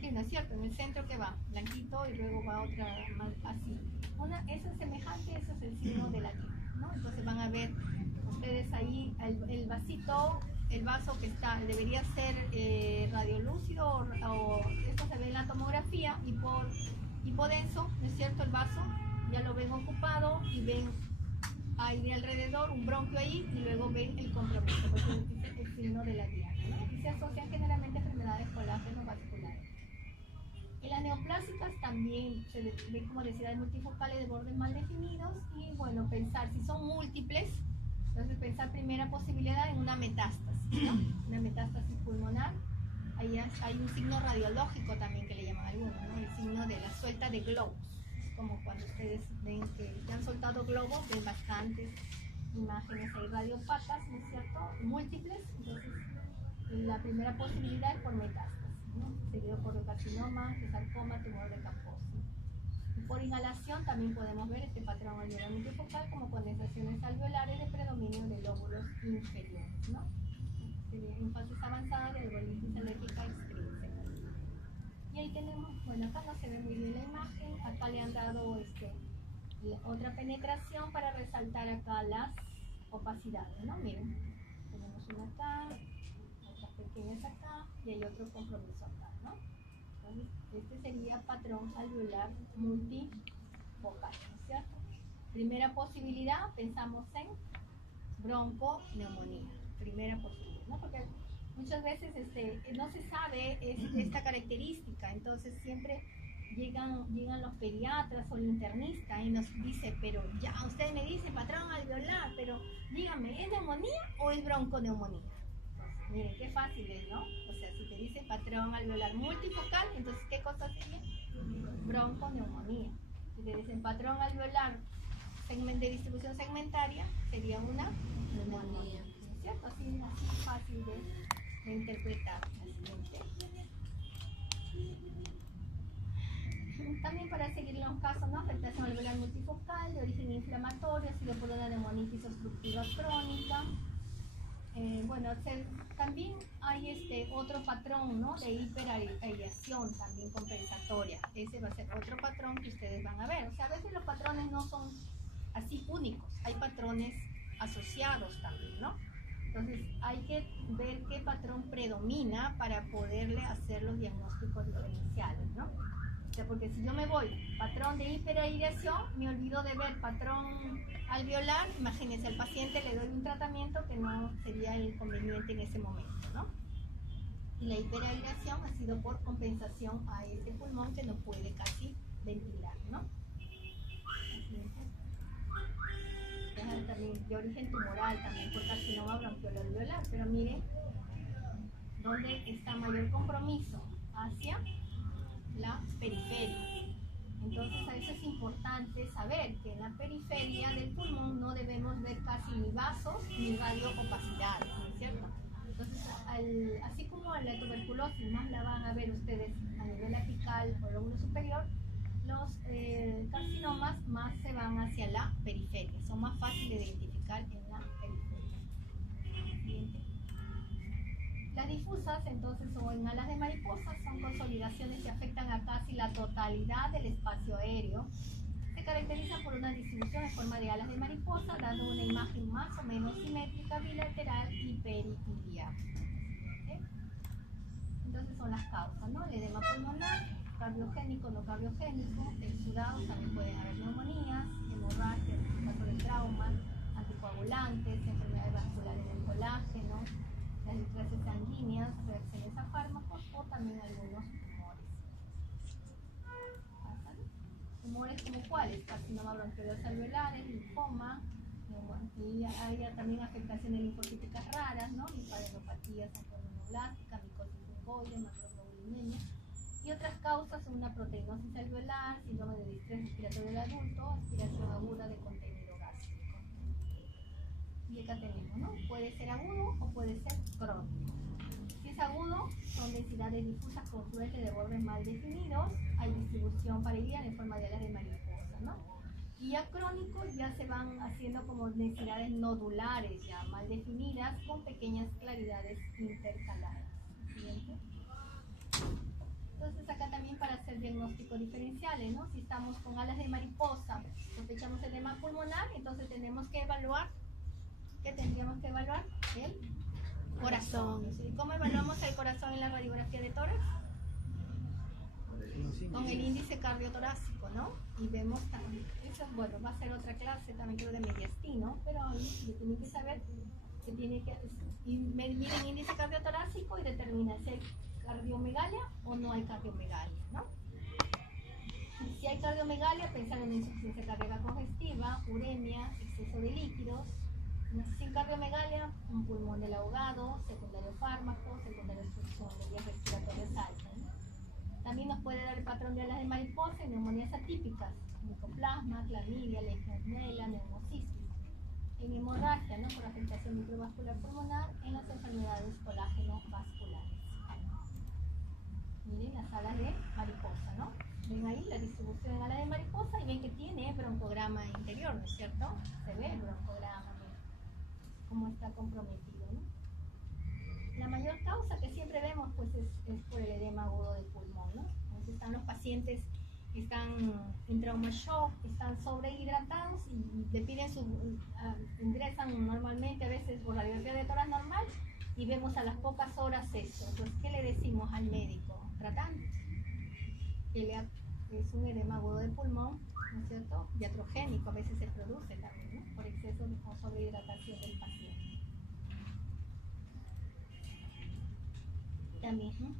Sí, ¿no es cierto? En el centro que va, blanquito y luego va otra más así. Esa es semejante, ese es el signo de la diana, ¿no? Entonces van a ver ustedes ahí el vasito, el vaso que está, debería ser radiolúcido o esto se ve en la tomografía hipodenso, ¿no es cierto? El vaso ya lo ven ocupado y ven ahí de alrededor un bronquio ahí y luego ven el compromiso, porque es el signo de la diana, ¿no? Y se asocian generalmente a enfermedades colágeno vasculares. En las neoplásicas también se ven como densidades multifocales de bordes mal definidos y bueno, pensar si son múltiples, entonces pensar primera posibilidad en una metástasis, ¿no? Una metástasis pulmonar. Ahí hay un signo radiológico también que le llaman algunos, ¿no? El signo de la suelta de globos. Es como cuando ustedes ven que te han soltado globos, ven bastantes imágenes ahí radiopacas, ¿no es cierto? Múltiples, entonces la primera posibilidad es por metástasis, ¿no? Seguido por carcinoma, sarcoma, tumor de Kaposi. Por inhalación también podemos ver este patrón alveolar multifocal como condensaciones alveolares de predominio de lóbulos inferiores, ¿no? En fases avanzadas de alveolitis alérgica extrínseca. Y ahí tenemos, bueno, acá no se ve muy bien la imagen, acá le han dado otra penetración para resaltar acá las opacidades, ¿no? Miren, tenemos una acá, otras pequeñas acá y hay otro compromiso acá, ¿no? Entonces, este sería patrón alveolar multifocal, ¿no es cierto? Primera posibilidad, pensamos en bronconeumonía, primera posibilidad, ¿no? Porque muchas veces no se sabe esta característica, entonces siempre llegan los pediatras o el internista y nos dice, pero ya, ustedes me dicen patrón alveolar, pero díganme, ¿es neumonía o es bronconeumonía? Entonces, miren, qué fácil es, ¿no? O sea, si te dice patrón alveolar multifocal, entonces, ¿qué cosa sería? Bronconeumonía. Si te dicen patrón alveolar de distribución segmentaria, sería una neumonía, ¿no es cierto? Así fácil de reinterpretar. También para seguir los casos, ¿no? Afectación alveolar multifocal de origen inflamatorio, sido por una neumonitis obstructiva crónica. Bueno, también hay otro patrón, ¿no? De hiperaireación también compensatoria. Ese va a ser otro patrón que ustedes van a ver. O sea, a veces los patrones no son así únicos, hay patrones asociados también, ¿no? Entonces hay que ver qué patrón predomina para poderle hacer los diagnósticos diferenciales, ¿no? O sea, porque si yo me voy patrón de hiperaireación, me olvido de ver patrón alveolar, imagínense, al paciente le doy un tratamiento que no sería el conveniente en ese momento, ¿no? Y la hiperaireación ha sido por compensación a ese pulmón que no puede casi ventilar, ¿no? También de origen tumoral, también por carcinoma bronquiolo-alveolar, pero miren dónde está mayor compromiso, hacia la periferia. Entonces a eso es importante saber que en la periferia del pulmón no debemos ver casi ni vasos ni radioopacidad, ¿no es cierto? Entonces así como en la tuberculosis más la van a ver ustedes a nivel apical o lóbulo superior, los carcinomas más se van hacia la periferia, son más fáciles de identificar en la periferia. Siguiente. Las difusas, entonces, o en alas de mariposa, son consolidaciones que afectan a casi la totalidad del espacio aéreo. Se caracterizan por una distribución en forma de alas de mariposa, dando una imagen más o menos simétrica, bilateral y periciliar. ¿Okay? Entonces son las causas, ¿no? El edema pulmonar, cardiogénico, no cardiogénico, exudados, también pueden haber neumonías, hemorragias, caso de traumas, anticoagulantes, enfermedades vasculares del colágeno, las distresias sanguíneas, reacciones a fármacos o también algunos tumores. ¿Tumores como cuáles? Carcinoma bronquioloso alveolares, linfoma, y hay también afectaciones linfocíticas raras, ¿no? Linfadenopatía sanguinoblástica, micosis fungoide, macroglobulinemia. Y otras causas son una proteinosis alveolar, síndrome de distrés respiratorio del adulto, aspiración aguda de contenido gástrico. Y acá tenemos, ¿no? Puede ser agudo o puede ser crónico. Si es agudo, son densidades difusas confluentes de bordes mal definidos, hay distribución parietal en forma de alas de mariposa, ¿no? Y ya crónico ya se van haciendo como densidades nodulares, ya mal definidas, con pequeñas claridades intercaladas. ¿Siguiente? Entonces acá también para hacer diagnósticos diferenciales, ¿no? Si estamos con alas de mariposa, sospechamos edema pulmonar, entonces tenemos que evaluar, ¿qué tendríamos que evaluar? El corazón. ¿Y cómo evaluamos el corazón en la radiografía de tórax? Con el índice cardiotorácico, ¿no? Y vemos también, eso, bueno, va a ser otra clase también creo de mediastino, pero ahí tienen que saber que tiene que medir el índice cardiotorácico y determinar si hay cardiomegalia o no hay cardiomegalia, ¿no? Si hay cardiomegalia, pensar en insuficiencia cardíaca congestiva, uremia, exceso de líquidos. Sin cardiomegalia, un pulmón del ahogado, secundario fármaco, secundaria obstrucción de vías respiratorias altas, ¿no? También nos puede dar el patrón de alas de mariposa y neumonías atípicas, micoplasma, clamidia, legionela, neumocistis. En hemorragia, ¿no? Por afectación microvascular pulmonar en las enfermedades colágeno vasculares. Miren las alas de mariposa, ¿no? Ven ahí la distribución en alas de mariposa y ven que tiene broncograma interior, ¿no es cierto? Se ve el broncograma, cómo está comprometido, ¿no? La mayor causa que siempre vemos pues es por el edema agudo del pulmón, ¿no? Entonces están los pacientes que están en trauma shock, están sobrehidratados y le piden ingresan normalmente a veces por radiografía de tórax normal y vemos a las pocas horas eso. Entonces, ¿qué le decimos al médico tratante? Que es un edema agudo del pulmón, ¿no es cierto? Iatrogénico, a veces se produce también, ¿no? Por exceso o sobrehidratación del paciente. También, ¿no?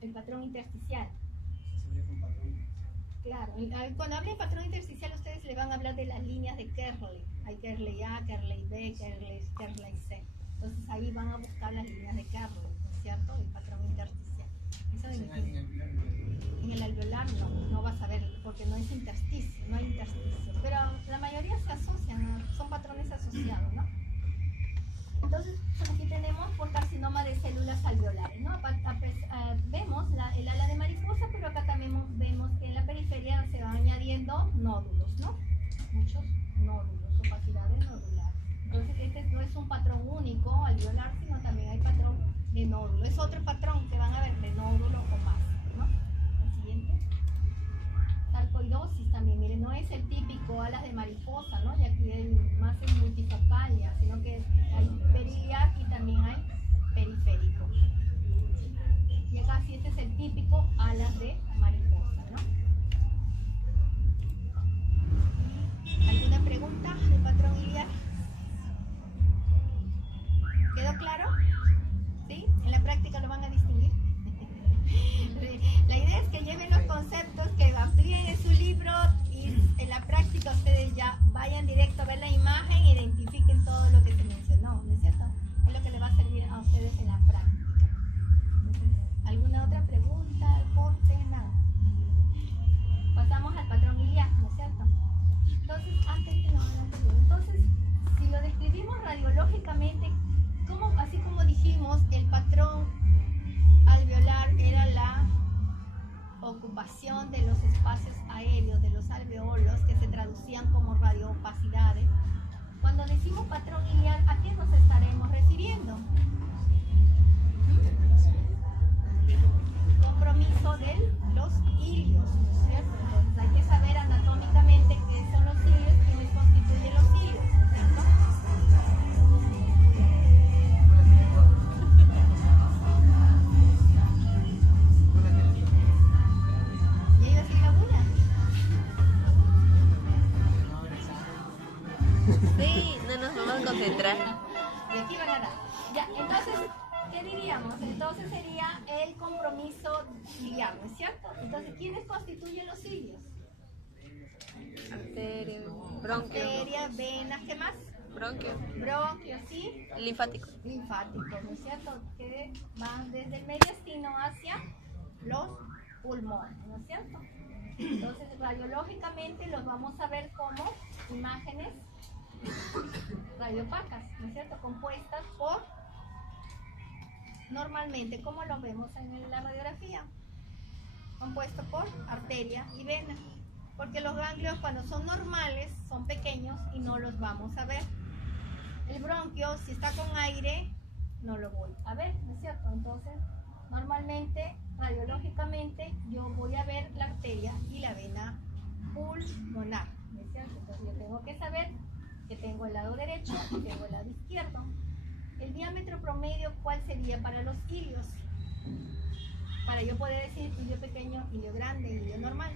El patrón intersticial. Claro, cuando hablen de patrón intersticial ustedes le van a hablar de las líneas de Kerley. Hay Kerley A, Kerley B, Kerley C. Entonces ahí van a buscar las líneas de Kerley, ¿no es cierto? El patrón intersticial. Eso en el alveolar no vas a ver porque no es intersticio, no hay intersticio. Pero la mayoría se asocian alveolar, sino también hay patrón de nódulo. Es otro patrón que van a ver de nódulo o más, ¿no? El siguiente. Sarcoidosis también, miren, no es el típico alas de mariposa, ¿no? Y aquí hay más en multifocalia, sino que hay periliar y también hay periférico. Y acá sí este es el típico alas de mariposa, ¿no? ¿Alguna pregunta del patrón iliar? ¿Quedó claro? ¿Sí? ¿En la práctica lo van a distinguir? La idea es que lleven los conceptos, que amplíen en su libro y en la práctica ustedes ya vayan directo a ver la imagen e identifiquen todo lo que se mencionó, ¿no es cierto? Es lo que les va a servir a ustedes en la práctica. Entonces, ¿alguna otra pregunta, aporte? Nada. Pasamos al patrón iliar, ¿no es cierto? Entonces, entonces, si lo describimos radiológicamente, así como dijimos, el patrón alveolar era la ocupación de los espacios aéreos de los alveolos que se traducían como radioopacidades. Cuando decimos patrón iliar, ¿a qué nos estaremos refiriendo? Compromiso de los ilios, ¿no es cierto? Entonces hay que saber anatómicamente qué son los ilios, quiénes constituyen los ilios, ¿no es cierto? ¿Y ellos sí laburan? Sí, no nos vamos a concentrar. Y aquí van a dar. Ya, entonces, ¿qué diríamos? Entonces sería el compromiso iliar, ¿no es cierto? Entonces, ¿quiénes constituyen los ilios? Arteria, bronquio, Arterias, venas, ¿qué más? bronquio, Bronquios, ¿sí? linfático. Linfáticos, ¿no es cierto? Que van desde el mediastino hacia los pulmones, ¿no es cierto? Entonces, radiológicamente los vamos a ver como imágenes radiopacas, ¿no es cierto? Compuestas por, normalmente, como lo vemos en la radiografía, compuesto por arteria y vena, porque los ganglios cuando son normales son pequeños y no los vamos a ver. El bronquio, si está con aire, no lo voy a ver, ¿no es cierto? Entonces, normalmente, radiológicamente, yo voy a ver la arteria y la vena pulmonar, ¿no es cierto? Entonces, yo tengo que saber que tengo el lado derecho y tengo el lado izquierdo. El diámetro promedio, ¿cuál sería para los ilios? Para yo poder decir ilio pequeño, ilio grande, ilio normal.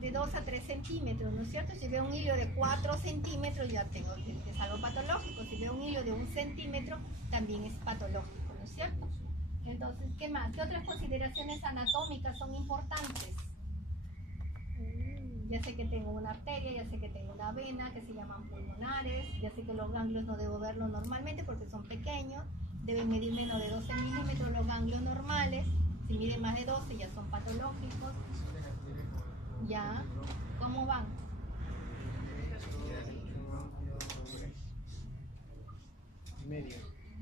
De 2 a 3 centímetros, ¿no es cierto? Si veo un hilo de 4 centímetros, ya tengo que es algo patológico. Si veo un hilo de 1 centímetro, también es patológico, ¿no es cierto? Entonces, ¿qué más? ¿Qué otras consideraciones anatómicas son importantes? Ya sé que tengo una arteria, ya sé que tengo una vena, que se llaman pulmonares, ya sé que los ganglios no debo verlos normalmente porque son pequeños, deben medir menos de 12 milímetros los ganglios normales, si miden más de 12 ya son patológicos. Ya, ¿cómo van? Medio.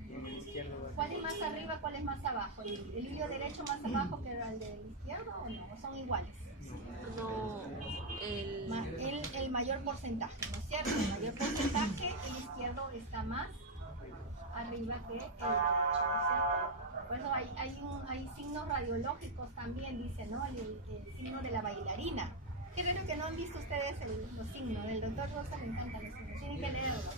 El izquierdo. ¿Cuál es más arriba, cuál es más abajo? ¿El hilo derecho más abajo que el del izquierdo o no? ¿O son iguales? No, El mayor porcentaje, ¿no es cierto? El mayor porcentaje, el izquierdo está más arriba que el derecho, ¿no es cierto? Por eso hay signos radiológicos también, dice, ¿no? El signo de la bailarina. Qué raro que no han visto ustedes los signos. El doctor Rosa le encantan los signos, tienen que leerlos.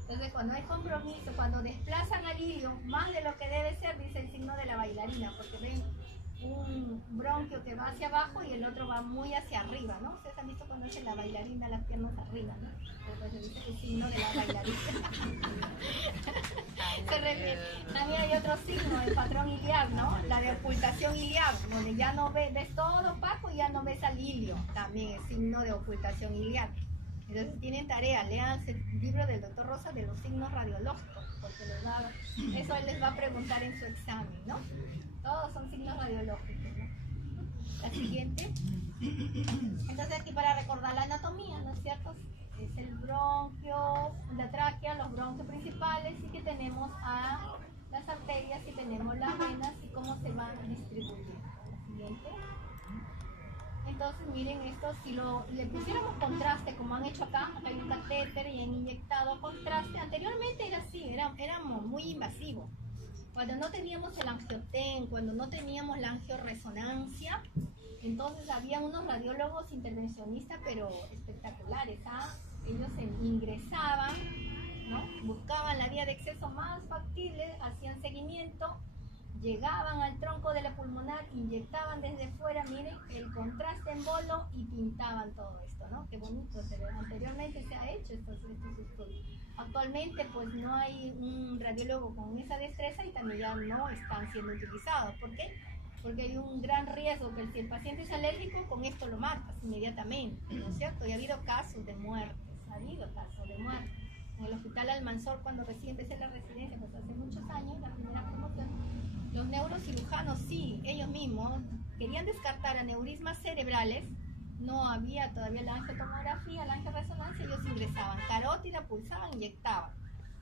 Entonces, cuando hay compromiso, cuando desplazan al hilio más de lo que debe ser, dice el signo de la bailarina, porque ven un bronquio que va hacia abajo y el otro va muy hacia arriba, ¿no? Ustedes han visto cuando hace la bailarina las piernas arriba, ¿no? Entonces dice el signo de la bailarina. Se refiere. También hay otro signo, el patrón iliar, ¿no? La de ocultación iliar, donde ya no ves todo opaco y ya no ves al hilio. También es signo de ocultación iliar. Entonces tienen tarea, lean el libro del doctor Rosa de los signos radiológicos, porque eso él les va a preguntar en su examen, ¿no? Todos son signos radiológicos, ¿no? La siguiente. Entonces aquí para recordar la anatomía, ¿no es cierto? Es el bronquio, la tráquea, los bronquios principales y que tenemos a las arterias y tenemos las venas y cómo se van distribuyendo. La siguiente. Entonces, miren esto, si le pusiéramos contraste, como han hecho acá hay un catéter y han inyectado contraste. Anteriormente era así, era muy invasivo. Cuando no teníamos el angioten, cuando no teníamos la angioresonancia, entonces había unos radiólogos intervencionistas, pero espectaculares, ¿ah? Ellos ingresaban, ¿no? Buscaban la vía de acceso más factible, hacían seguimiento, llegaban al tronco de la pulmonar, inyectaban desde fuera, miren, el contraste en bolo y pintaban todo esto, ¿no? Qué bonito, anteriormente se ha hecho estos estudios. Actualmente pues no hay un radiólogo con esa destreza y también ya no están siendo utilizados. ¿Por qué? Porque hay un gran riesgo que si el paciente es alérgico, con esto lo matas inmediatamente, ¿no es cierto? Y ha habido casos de muertes, En el hospital Almanzor, cuando recién empecé la residencia, pues hace muchos años, la primera promoción, los neurocirujanos sí, ellos mismos querían descartar aneurismas cerebrales, no había todavía la angiotomografía, la angioresonancia, ellos ingresaban carótida, pulsaban, inyectaban.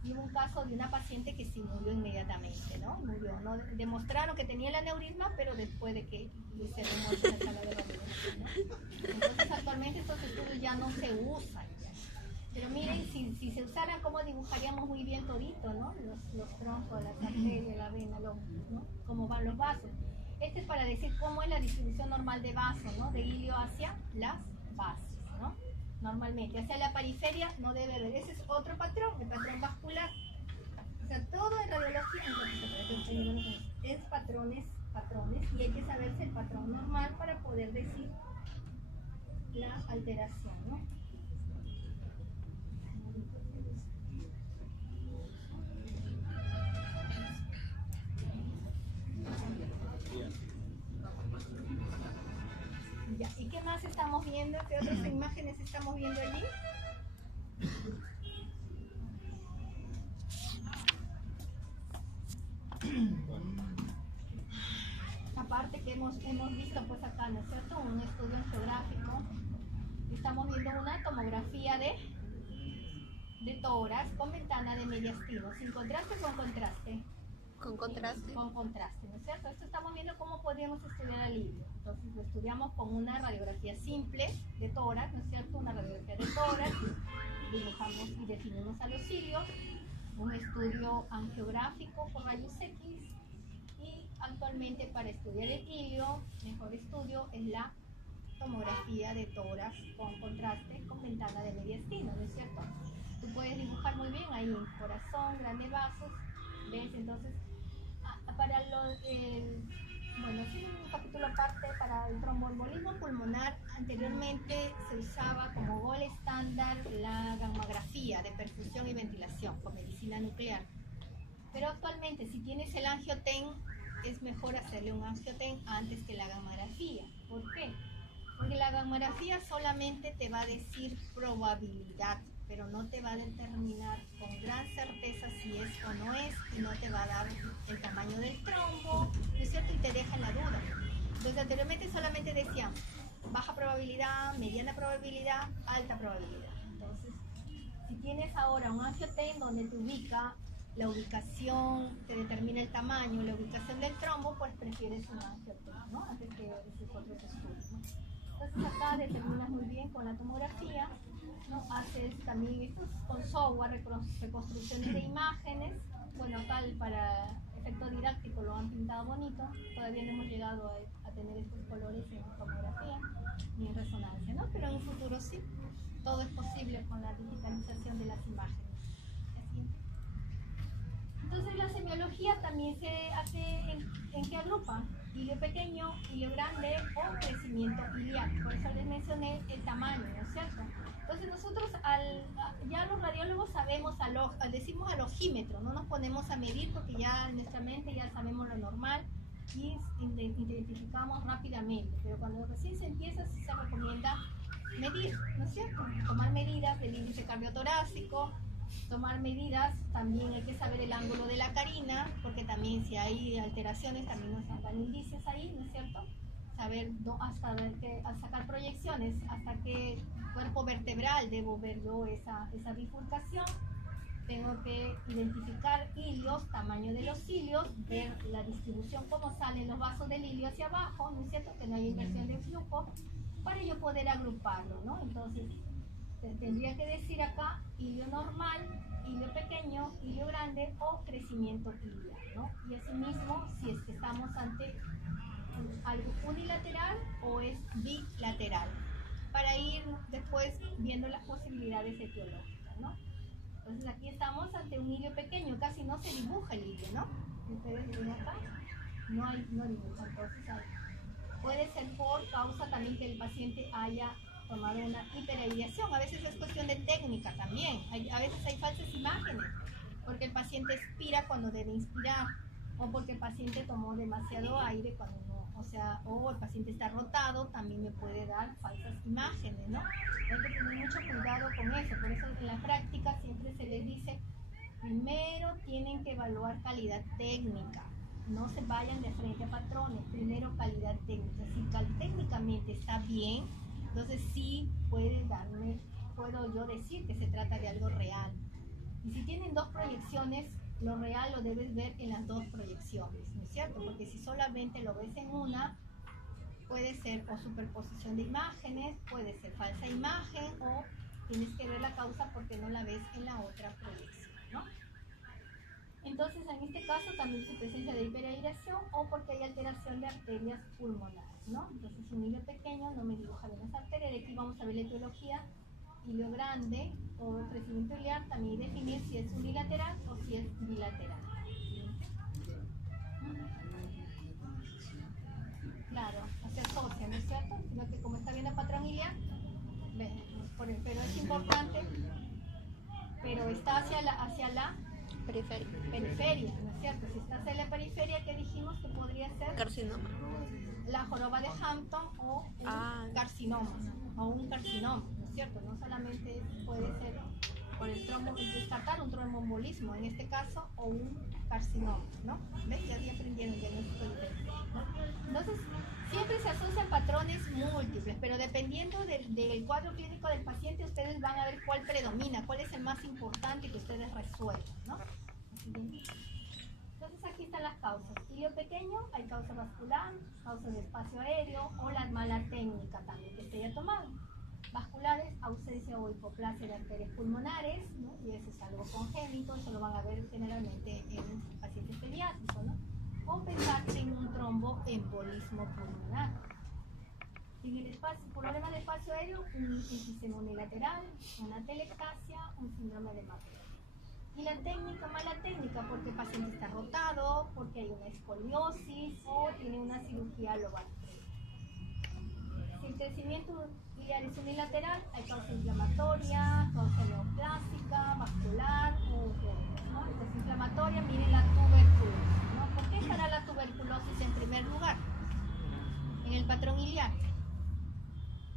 Y hubo un caso de una paciente que sí murió inmediatamente, ¿no? Murió, ¿no? Demostraron que tenía el aneurisma, pero después de que se removió en la sala de radiología, ¿no? Entonces actualmente estos estudios ya no se usan. Pero miren, si se usaran, cómo dibujaríamos muy bien todito, ¿no? Los troncos, las arterias, la vena, ¿no? Cómo van los vasos. Este es para decir cómo es la distribución normal de vasos, ¿no? De ilio hacia las bases, ¿no? Normalmente, hacia la periferia no debe haber. Ese es otro patrón, el patrón vascular. O sea, todo en radiología es patrones, y hay que saberse el patrón normal para poder decir la alteración, ¿no? Ya, ¿y qué más estamos viendo? ¿Qué otras imágenes estamos viendo allí? Aparte que hemos visto pues acá, ¿no es cierto? Un estudio geográfico. Estamos viendo una tomografía de tórax con ventana de mediastino, sin contraste o con contraste. Con contraste. Con contraste, ¿no es cierto? Esto estamos viendo cómo podríamos estudiar al ilio. Entonces lo estudiamos con una radiografía simple de tórax, ¿no es cierto? Una radiografía de tórax, dibujamos y definimos a los ilios, un estudio angiográfico por rayos X, y actualmente para estudiar el ilio, mejor estudio es la tomografía de tórax con contraste con ventana de mediastino, ¿no es cierto? Tú puedes dibujar muy bien ahí corazón, grandes vasos, ¿ves? Entonces, para los, bueno, es un capítulo aparte para el tromboembolismo pulmonar. Anteriormente se usaba como gol estándar la gammagrafía de perfusión y ventilación con medicina nuclear. Pero actualmente, si tienes el angioten, es mejor hacerle un angioten antes que la gammagrafía. ¿Por qué? Porque la gammagrafía solamente te va a decir probabilidad, pero no te va a determinar con gran certeza si es o no es, y no te va a dar el tamaño del trombo, ¿no es cierto? Y te deja en la duda. Entonces anteriormente solamente decían baja probabilidad, mediana probabilidad, alta probabilidad. Entonces, si tienes ahora un angioten donde te ubica la ubicación, te determina el tamaño, la ubicación del trombo, pues prefieres un angioten, ¿no? Antes que esos otros estudios, ¿no? Entonces acá determinas muy bien con la tomografía, ¿no? Haces también estos con software, reconstrucciones de imágenes. Bueno, acá para efecto didáctico lo han pintado bonito, todavía no hemos llegado a tener estos colores en tomografía ni en resonancia, ¿no? Pero en un futuro sí, todo es posible con la digitalización de las imágenes. Así. Entonces la semiología también se hace en qué agrupa: ilio pequeño, ilio grande o crecimiento iliac. Por eso les mencioné el tamaño, ¿no es cierto? Entonces nosotros ya los radiólogos sabemos, decimos al ojímetro, no nos ponemos a medir porque ya en nuestra mente ya sabemos lo normal y identificamos rápidamente. Pero cuando recién se empieza, sí se recomienda medir, ¿no es cierto? Tomar medidas del índice cardiotorácico, tomar medidas, también hay que saber el ángulo de la carina, porque también si hay alteraciones también nos dan indicios ahí, ¿no es cierto? Saber al sacar proyecciones, hasta qué cuerpo vertebral debo ver yo esa bifurcación. Tengo que identificar ilios, tamaño de los ilios, ver la distribución, cómo salen los vasos del ilio hacia abajo, ¿no es cierto? Que no hay inversión de flujo. para yo poder agruparlo, ¿no? Entonces, tendría que decir acá hilio normal, hilio pequeño, hilio grande o crecimiento iliar, ¿no? Y asimismo, si es que estamos ante algo unilateral o es bilateral, para ir después viendo las posibilidades etiológicas, ¿no? Entonces aquí estamos ante un hilio pequeño, casi no se dibuja el hilio, ¿no? Ustedes ven acá, no dibuja, entonces puede ser por causa también que el paciente haya tomado una hiperaireación. A veces es cuestión de técnica también. A veces hay falsas imágenes, porque el paciente expira cuando debe inspirar, o porque el paciente tomó demasiado aire cuando no, o el paciente está rotado, también me puede dar falsas imágenes, ¿no? Hay que tener mucho cuidado con eso. Por eso en la práctica siempre se les dice, primero tienen que evaluar calidad técnica. No se vayan de frente a patrones, primero calidad técnica. Si técnicamente está bien, entonces sí puedo yo decir que se trata de algo real. Y si tienen dos proyecciones, lo real lo debes ver en las dos proyecciones, ¿no es cierto? Porque si solamente lo ves en una, puede ser o superposición de imágenes, puede ser falsa imagen, o tienes que ver la causa porque no la ves en la otra proyección, ¿no? Entonces, en este caso también se presenta de hiperaireación o porque hay alteración de arterias pulmonares, ¿no? Entonces, un hilio pequeño no me dibuja bien las arterias. De aquí vamos a ver la etiología. Hilio grande o crecimiento iliar, también definir si es unilateral o si es bilateral. Claro, se asocia, ¿no es cierto? Sino que como está viendo el patrón iliar, pero es importante, pero está hacia la periferia, ¿no es cierto? Si está hacia la periferia, ¿qué dijimos que podría ser? Carcinoma. La joroba de Hampton o un carcinoma, ¿no es cierto? No solamente puede ser por el trombo, descartar un tromboembolismo en este caso, o un carcinoma, ¿no? ¿Ves? Ya aprendieron diagnóstico diferente, ¿no? Entonces, siempre se asocian patrones múltiples, pero dependiendo del cuadro clínico del paciente, ustedes van a ver cuál predomina, cuál es el más importante que ustedes resuelvan, ¿no? Entonces aquí están las causas. Hilio pequeño, hay causa vascular, causa de espacio aéreo o la mala técnica también que se haya tomado. Vasculares, ausencia o hipoplasia de arterias pulmonares, ¿no? Y eso es algo congénito, eso lo van a ver generalmente en pacientes pediátricos, ¿no? O pensar en un tromboembolismo pulmonar. En el espacio, problema de espacio aéreo, un enfisema unilateral, una telectasia, un síndrome de Maple. Y la técnica, mala técnica, porque el paciente está rotado, porque hay una escoliosis o tiene una cirugía lobar. Si el crecimiento iliar es unilateral, hay causa inflamatoria, causa neoplásica, vascular, ¿no? Entonces, inflamatoria, miren la tuberculosis, ¿no? ¿Por qué estará la tuberculosis en primer lugar en el patrón iliar?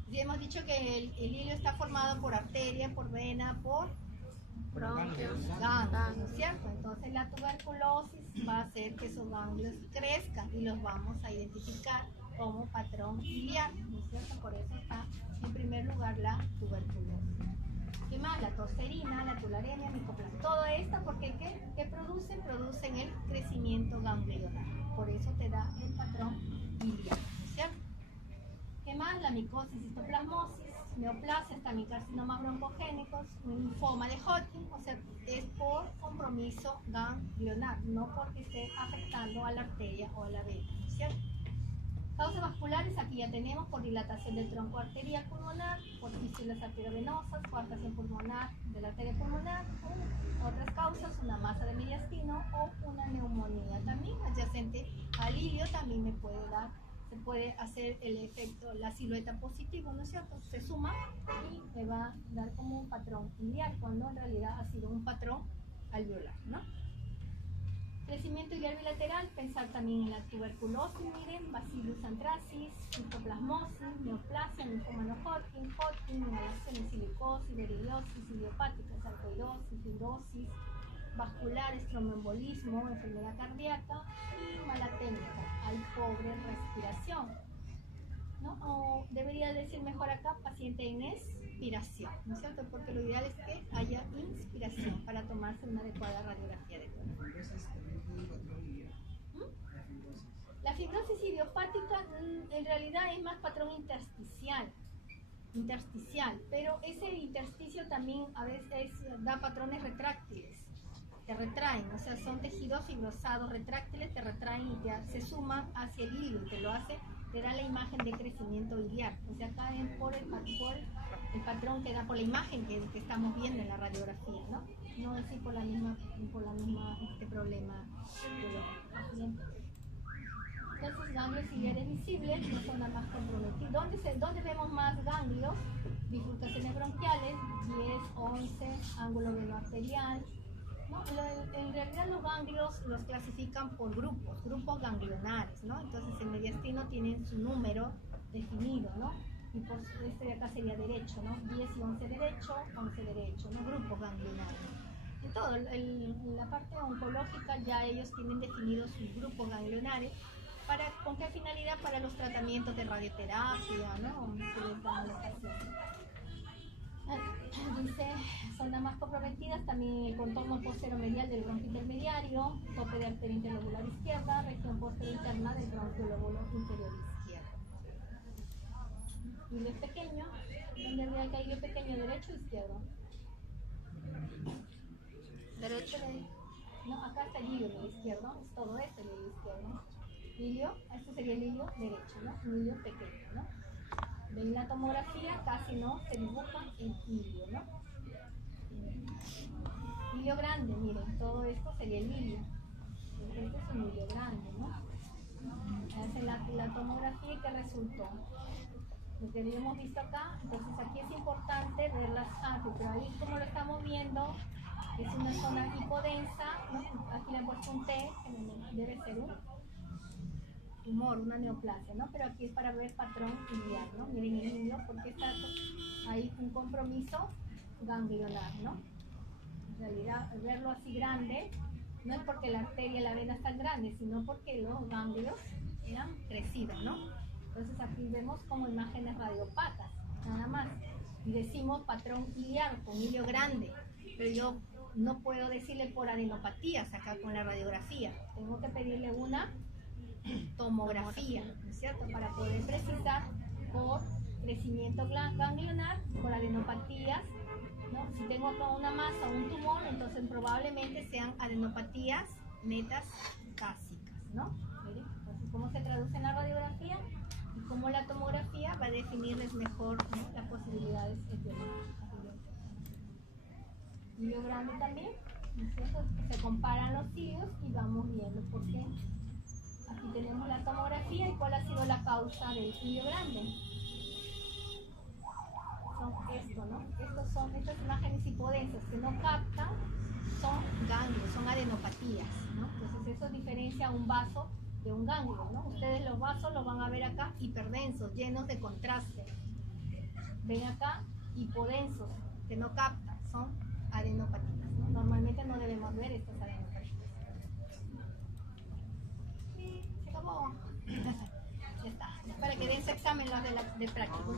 Ya hemos dicho que el hilio está formado por arteria, por vena, por Bronquios. ganglios, ¿no es cierto? Entonces la tuberculosis va a hacer que esos ganglios crezcan y los vamos a identificar como patrón iliar, ¿no es cierto? Por eso está en primer lugar la tuberculosis. ¿Qué más? La tosferina, la tularemia, micoplasma. Todo esto, porque ¿qué producen? Producen el crecimiento ganglionar. Por eso te da el patrón iliar, ¿no es cierto? ¿Qué más? La micosis, histoplasmosis, neoplasias, también carcinomas broncogénicos, un linfoma de Hodgkin, o sea, es por compromiso ganglionar, no porque esté afectando a la arteria o a la vena, ¿no es cierto? Causas vasculares, aquí ya tenemos por dilatación del tronco arterial pulmonar, por fístulas arteriovenosas, coartación pulmonar de la arteria pulmonar, otras causas, una masa de mediastino o una neumonía también adyacente al hilio, también me puede dar. Se puede hacer el efecto, la silueta positivo, ¿no es cierto? Se suma y me va a dar como un patrón iliar, cuando en realidad ha sido un patrón alveolar, ¿no? Crecimiento iliar bilateral, pensar también en la tuberculosis, miren, Bacillus anthracis, histoplasmosis, neoplasia, linfoma no Hodgkin, inhalaciones, silicosis, beriliosis, idiopática, sarcoidosis, fibrosis, vasculares, tromboembolismo, enfermedad cardíaca y mala técnica, hay pobre respiración, ¿no? O debería decir mejor acá, paciente en expiración, ¿no es cierto? Porque lo ideal es que haya inspiración para tomarse una adecuada radiografía de cuerpo. La fibrosis idiopática en realidad es más patrón intersticial, intersticial, pero ese intersticio también a veces da patrones retráctiles, te retraen, o sea, son tejidos fibrosados retráctiles, te retraen y se suman hacia el hilo, te da la imagen de crecimiento iliar, o sea, caen por el patrón que da, por la imagen que estamos viendo en la radiografía, ¿no? No decir por la misma problema biológico. Entonces, ganglios iliares visibles, no son las más comprometidos. ¿Dónde vemos más ganglios? Bifurcaciones bronquiales, 10, 11, ángulo venoarterial. ¿No? En realidad los ganglios los clasifican por grupos ganglionares, ¿no? Entonces el mediastino tiene su número definido, ¿no? Y por este de acá sería derecho, ¿no? 10 y 11 derecho, 11 derecho, ¿no? Grupos ganglionares. En todo, en la parte oncológica ya ellos tienen definidos sus grupos ganglionares. ¿Con qué finalidad? Para los tratamientos de radioterapia, ¿no? Dice, zonas más comprometidas, también el contorno posteromedial del bronquio intermediario, tope de arteria interlobular izquierda, región posterior interna del bronquio lóbulo inferior izquierdo. Hilo pequeño, ¿dónde habría acá hilo pequeño, derecho o izquierdo? Derecho. No, acá está el hilo izquierdo, es todo esto el hilo izquierdo. Hilo, este sería el hilo derecho, ¿no? Un hilo pequeño, ¿no? Ven la tomografía, casi no se dibuja el hilo, ¿no? Hilo grande, miren, todo esto sería el hilo. Este es un hilo grande, ¿no? Hacen la tomografía y ¿qué resultó? Lo que habíamos visto acá, entonces aquí es importante ver las pero ahí como lo estamos viendo, es una zona hipodensa, ¿no? Aquí le han puesto un T, que debe ser un tumor, una neoplasia, ¿no? Pero aquí es para ver patrón iliar, ¿no? Miren el hilo, porque está ahí un compromiso ganglionar, ¿no? En realidad, verlo así grande, no es porque la arteria, la vena están grandes, sino porque los ganglios eran crecidos, ¿no? Entonces aquí vemos como imágenes radiopatas, nada más. Y decimos patrón iliar con hilo grande, pero yo no puedo decirle por adenopatías acá con la radiografía. Tengo que pedirle una tomografía, ¿no es cierto? Para poder precisar por crecimiento ganglionar, por adenopatías, ¿no? Si tengo acá una masa o un tumor, entonces probablemente sean adenopatías metastásicas, ¿no? Miren, entonces cómo se traduce en la radiografía y cómo la tomografía va a definirles mejor, ¿no? Las posibilidades etiológicas. Hilo grande también, ¿no es cierto? Se comparan los hilos y vamos viendo por qué. Aquí tenemos la tomografía y cuál ha sido la causa del hilo grande. Son esto, ¿no? Estas imágenes hipodensas que no captan, son ganglios, son adenopatías, ¿no? Entonces eso diferencia un vaso de un ganglio, ¿no? Ustedes los vasos los van a ver acá hiperdensos, llenos de contraste. Ven acá hipodensos, que no captan, son adenopatías, ¿no? Normalmente no debemos ver estas adenopatías. Ya está. Para que den su examen los de práctico.